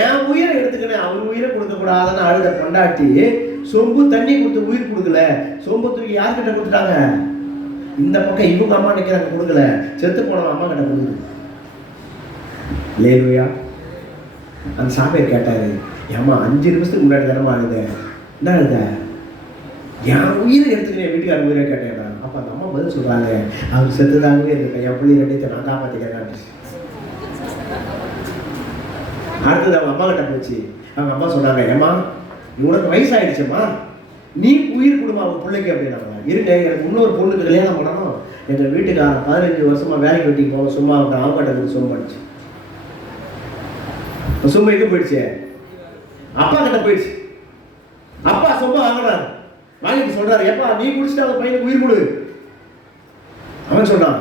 என் உயிரை எடுத்துக்கினேன், அவர் உயிரை கொடுக்க கூடாதுன்னு அழுத பொண்டாட்டி சொம்பு தண்ணி கொடுத்து உயிர் கொடுக்கல. சொம்பு தூக்கி யார்கிட்ட கொடுத்துட்டாங்க? இந்த பக்கம் இவங்க அம்மா நிற்கிறாங்க, கொடுக்கல. செத்து போனவங்க அம்மா கிட்ட கொடுக்குது. லேலுயா. அந்த சாமியார் கேட்டாரு, ஏம்மா 5 நிமிஷத்துக்கு முன்னாடி தானமா அழுத, என்ன அழுத? என் உயிரை எடுத்துக்கிறேன், வீட்டுக்கார உயிரை கேட்டேன். அப்ப அந்த அம்மா பதில் சொல்றாங்க, அவர் செத்துதாகவே இருக்கேன், என் பிள்ளை 2 நான் காப்பாற்றிக்கிறேன். அடுத்தது அவங்க அம்மா கிட்ட போச்சு. அவங்க அம்மா சொன்னாங்க, ஏம்மா உனக்கு வயசாயிடுச்சும்மா, நீ உயிர் கொடுமா அவன் பிள்ளைக்கு அப்படின்னாங்க. இருங்க, எனக்கு இன்னொரு பொண்ணுக்கு கல்யாணம் பண்ணணும். எங்கள் வீட்டுக்காரன் 15 வருஷமா வேலைக்கு வெட்டிக்கு போக சும்மா அவங்ககிட்ட கொடுத்து சொம்ப பண்ணிச்சு. சொம்ப எங்கே போயிடுச்சு? அப்பா கிட்ட போயிடுச்சு. அப்பா சொம்ப வாங்கினார். வாங்கிட்டு சொல்றாரு, எப்பா நீ குடிச்சிட்டு அவன் பையனுக்கு உயிர் கொடு. அவன் சொல்றான்,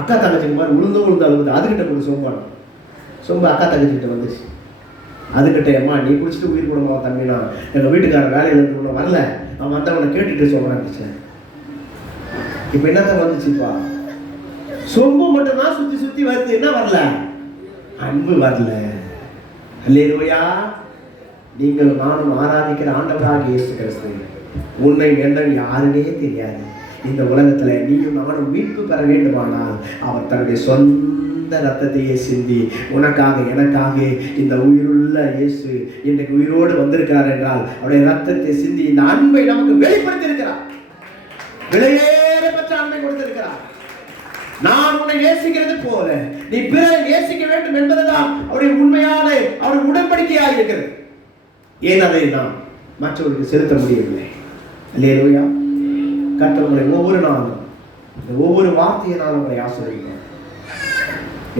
அக்கா தங்கச்சிக்கு மாதிரி உளுந்து அழுகுது, அதுகிட்ட கொடு சொம்பான. சொம்ப அக்கா தங்கச்சிக்கிட்ட வந்துச்சு. அதுக்கிட்ட அம்மா நீ குடிச்சிட்டு உயிர் கொடுமா தம்பினா, எங்கள் வீட்டுக்காரன் வேலையில் இருந்து வரல, அவன் வந்தவனை கேட்டுட்டு சொல்கிறான். இப்போ என்னத்தான் வந்துச்சுப்பா? சொம்பு மட்டும்தான் சுற்றி வருது, என்ன வரல? அன்பு வரல. அல்லேலூயா. நீங்கள் நானும் ஆராதிக்கிற ஆண்டவராகிய இயேசு கிறிஸ்து உன்னை என்னன்னு யாருமே தெரியாது. இந்த உலகத்தில் நீயும் நானும் மீட்பு பெற வேண்டுமானால் அவர் தன்னுடைய சொந்த ரத்தத்தையே சிந்தி உனக்காக எனக்காக இந்த உயிருள்ள இயேசு இன்றைக்கு உயிரோடு வந்திருக்கிறார் என்றால் அவருடைய ரத்தத்தை சிந்தி இந்த அன்பை நமக்கு வெளிப்படுத்தி இருக்கிறார். விலையேற பெற்ற அன்பை கொடுத்திருக்கிறார். நேசிக்கிறது போல நீ பிறரை நேசிக்க வேண்டும் என்பதுதான் அவருடைய உண்மையான அவருடைய உடன்படிக்கையாக இருக்கிறது. ஏன் அதை நாம் மற்றவர்களுக்கு செலுத்த முடியவில்லை? அல்லேலூயா. கர்த்தர் உங்களை ஒவ்வொரு நாளும் ஒவ்வொரு வார்த்தையினாலும் உங்களை ஆசீர்வதிக்கணும்.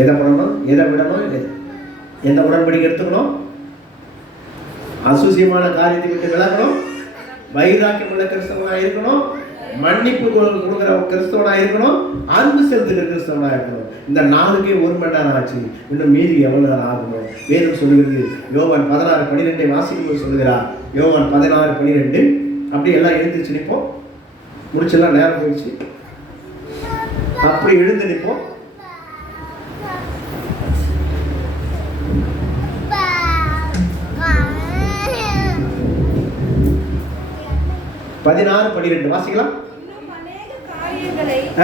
எதை பண்ணணும், எதை விடணும், எந்த உடன்படிக்கை எடுத்துக்கணும், அசுசியமான காரியத்தை விட்டு விலகணும், வைராக்கியம் உள்ள கிறிஸ்தவனாக இருக்கணும், மன்னிப்பு கொடுக்கிற கிறிஸ்தவனாக இருக்கணும், அன்பு செலுத்துகிற கிறிஸ்தவனாக இருக்கணும். இந்த நாளுக்கே 1 மணி நேரம் ஆச்சு, இன்னும் மீதி எவ்வளவு நேரம் ஆகணும்? வேதம் சொல்லுகிறது. யோவான் 16:12 வாசிக்கும்போது சொல்லுகிறார். யோவான் 16:12 அப்படி எல்லாம் எழுந்திருச்சு நிற்போம். முடிச்செல்லாம் நேரம் போயிடுச்சு. அப்படி எழுந்து நிற்போம். பதினாறு 12 வாசிக்கலாம். இன்னும் अनेक காரியங்களை நான்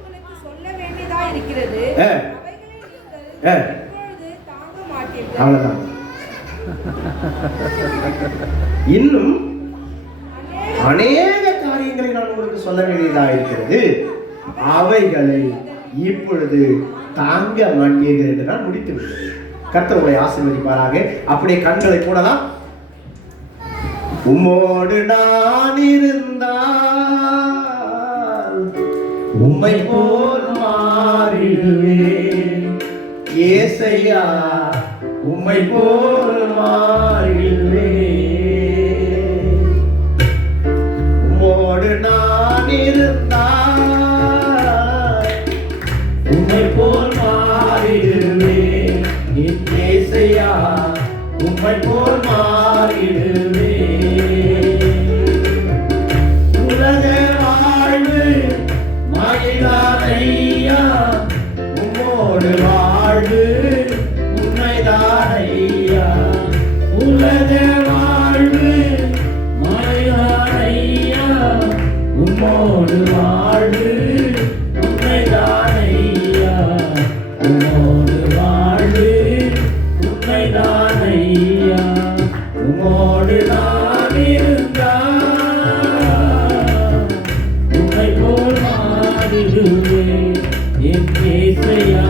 உங்களுக்கு சொல்ல வேண்டியதா இருக்கிறது. அவைகளை நீங்கள் இப்பொழுது தாங்க மாட்டீர்கள். அவ்வளவுதான். இன்னும் அநேக காரியங்களை நான் உங்களுக்கு சொல்ல வேண்டியதா இருக்கிறது, அவைகளை இப்பொழுது தாங்க மாட்டீர்கள் என்று நான் முடித்து விட்டேன். கர்த்தர் உங்களை ஆசீர்வதிப்பாராக. அப்படியே கண்களை போடலாம். உம்மோடு நான் இருந்தால் உம்மை போல் மாறிடுவேன் ஏசையா, உம்மை போல் மாறிடுவேன். உம்மோடு நான் இருந்தால் உம்மை போல் மாறிடுவேன் ஏசையா, உம்மை போல் மாறிடுவேன். உலக வாழ்வு மகிழானையா, உம்மோடு வாழ்வு உண்மைதானையா. உலக வாழ்வு மகிழானையா, உம்மோடு வாழ்வு உண்மைதானையா. உம்மோடு வாழ்வு உண்மைதானையா. உம்மோடு நான் இருந்தால் உம்மை போல் மாறிடுவேன் என் ஏசையா.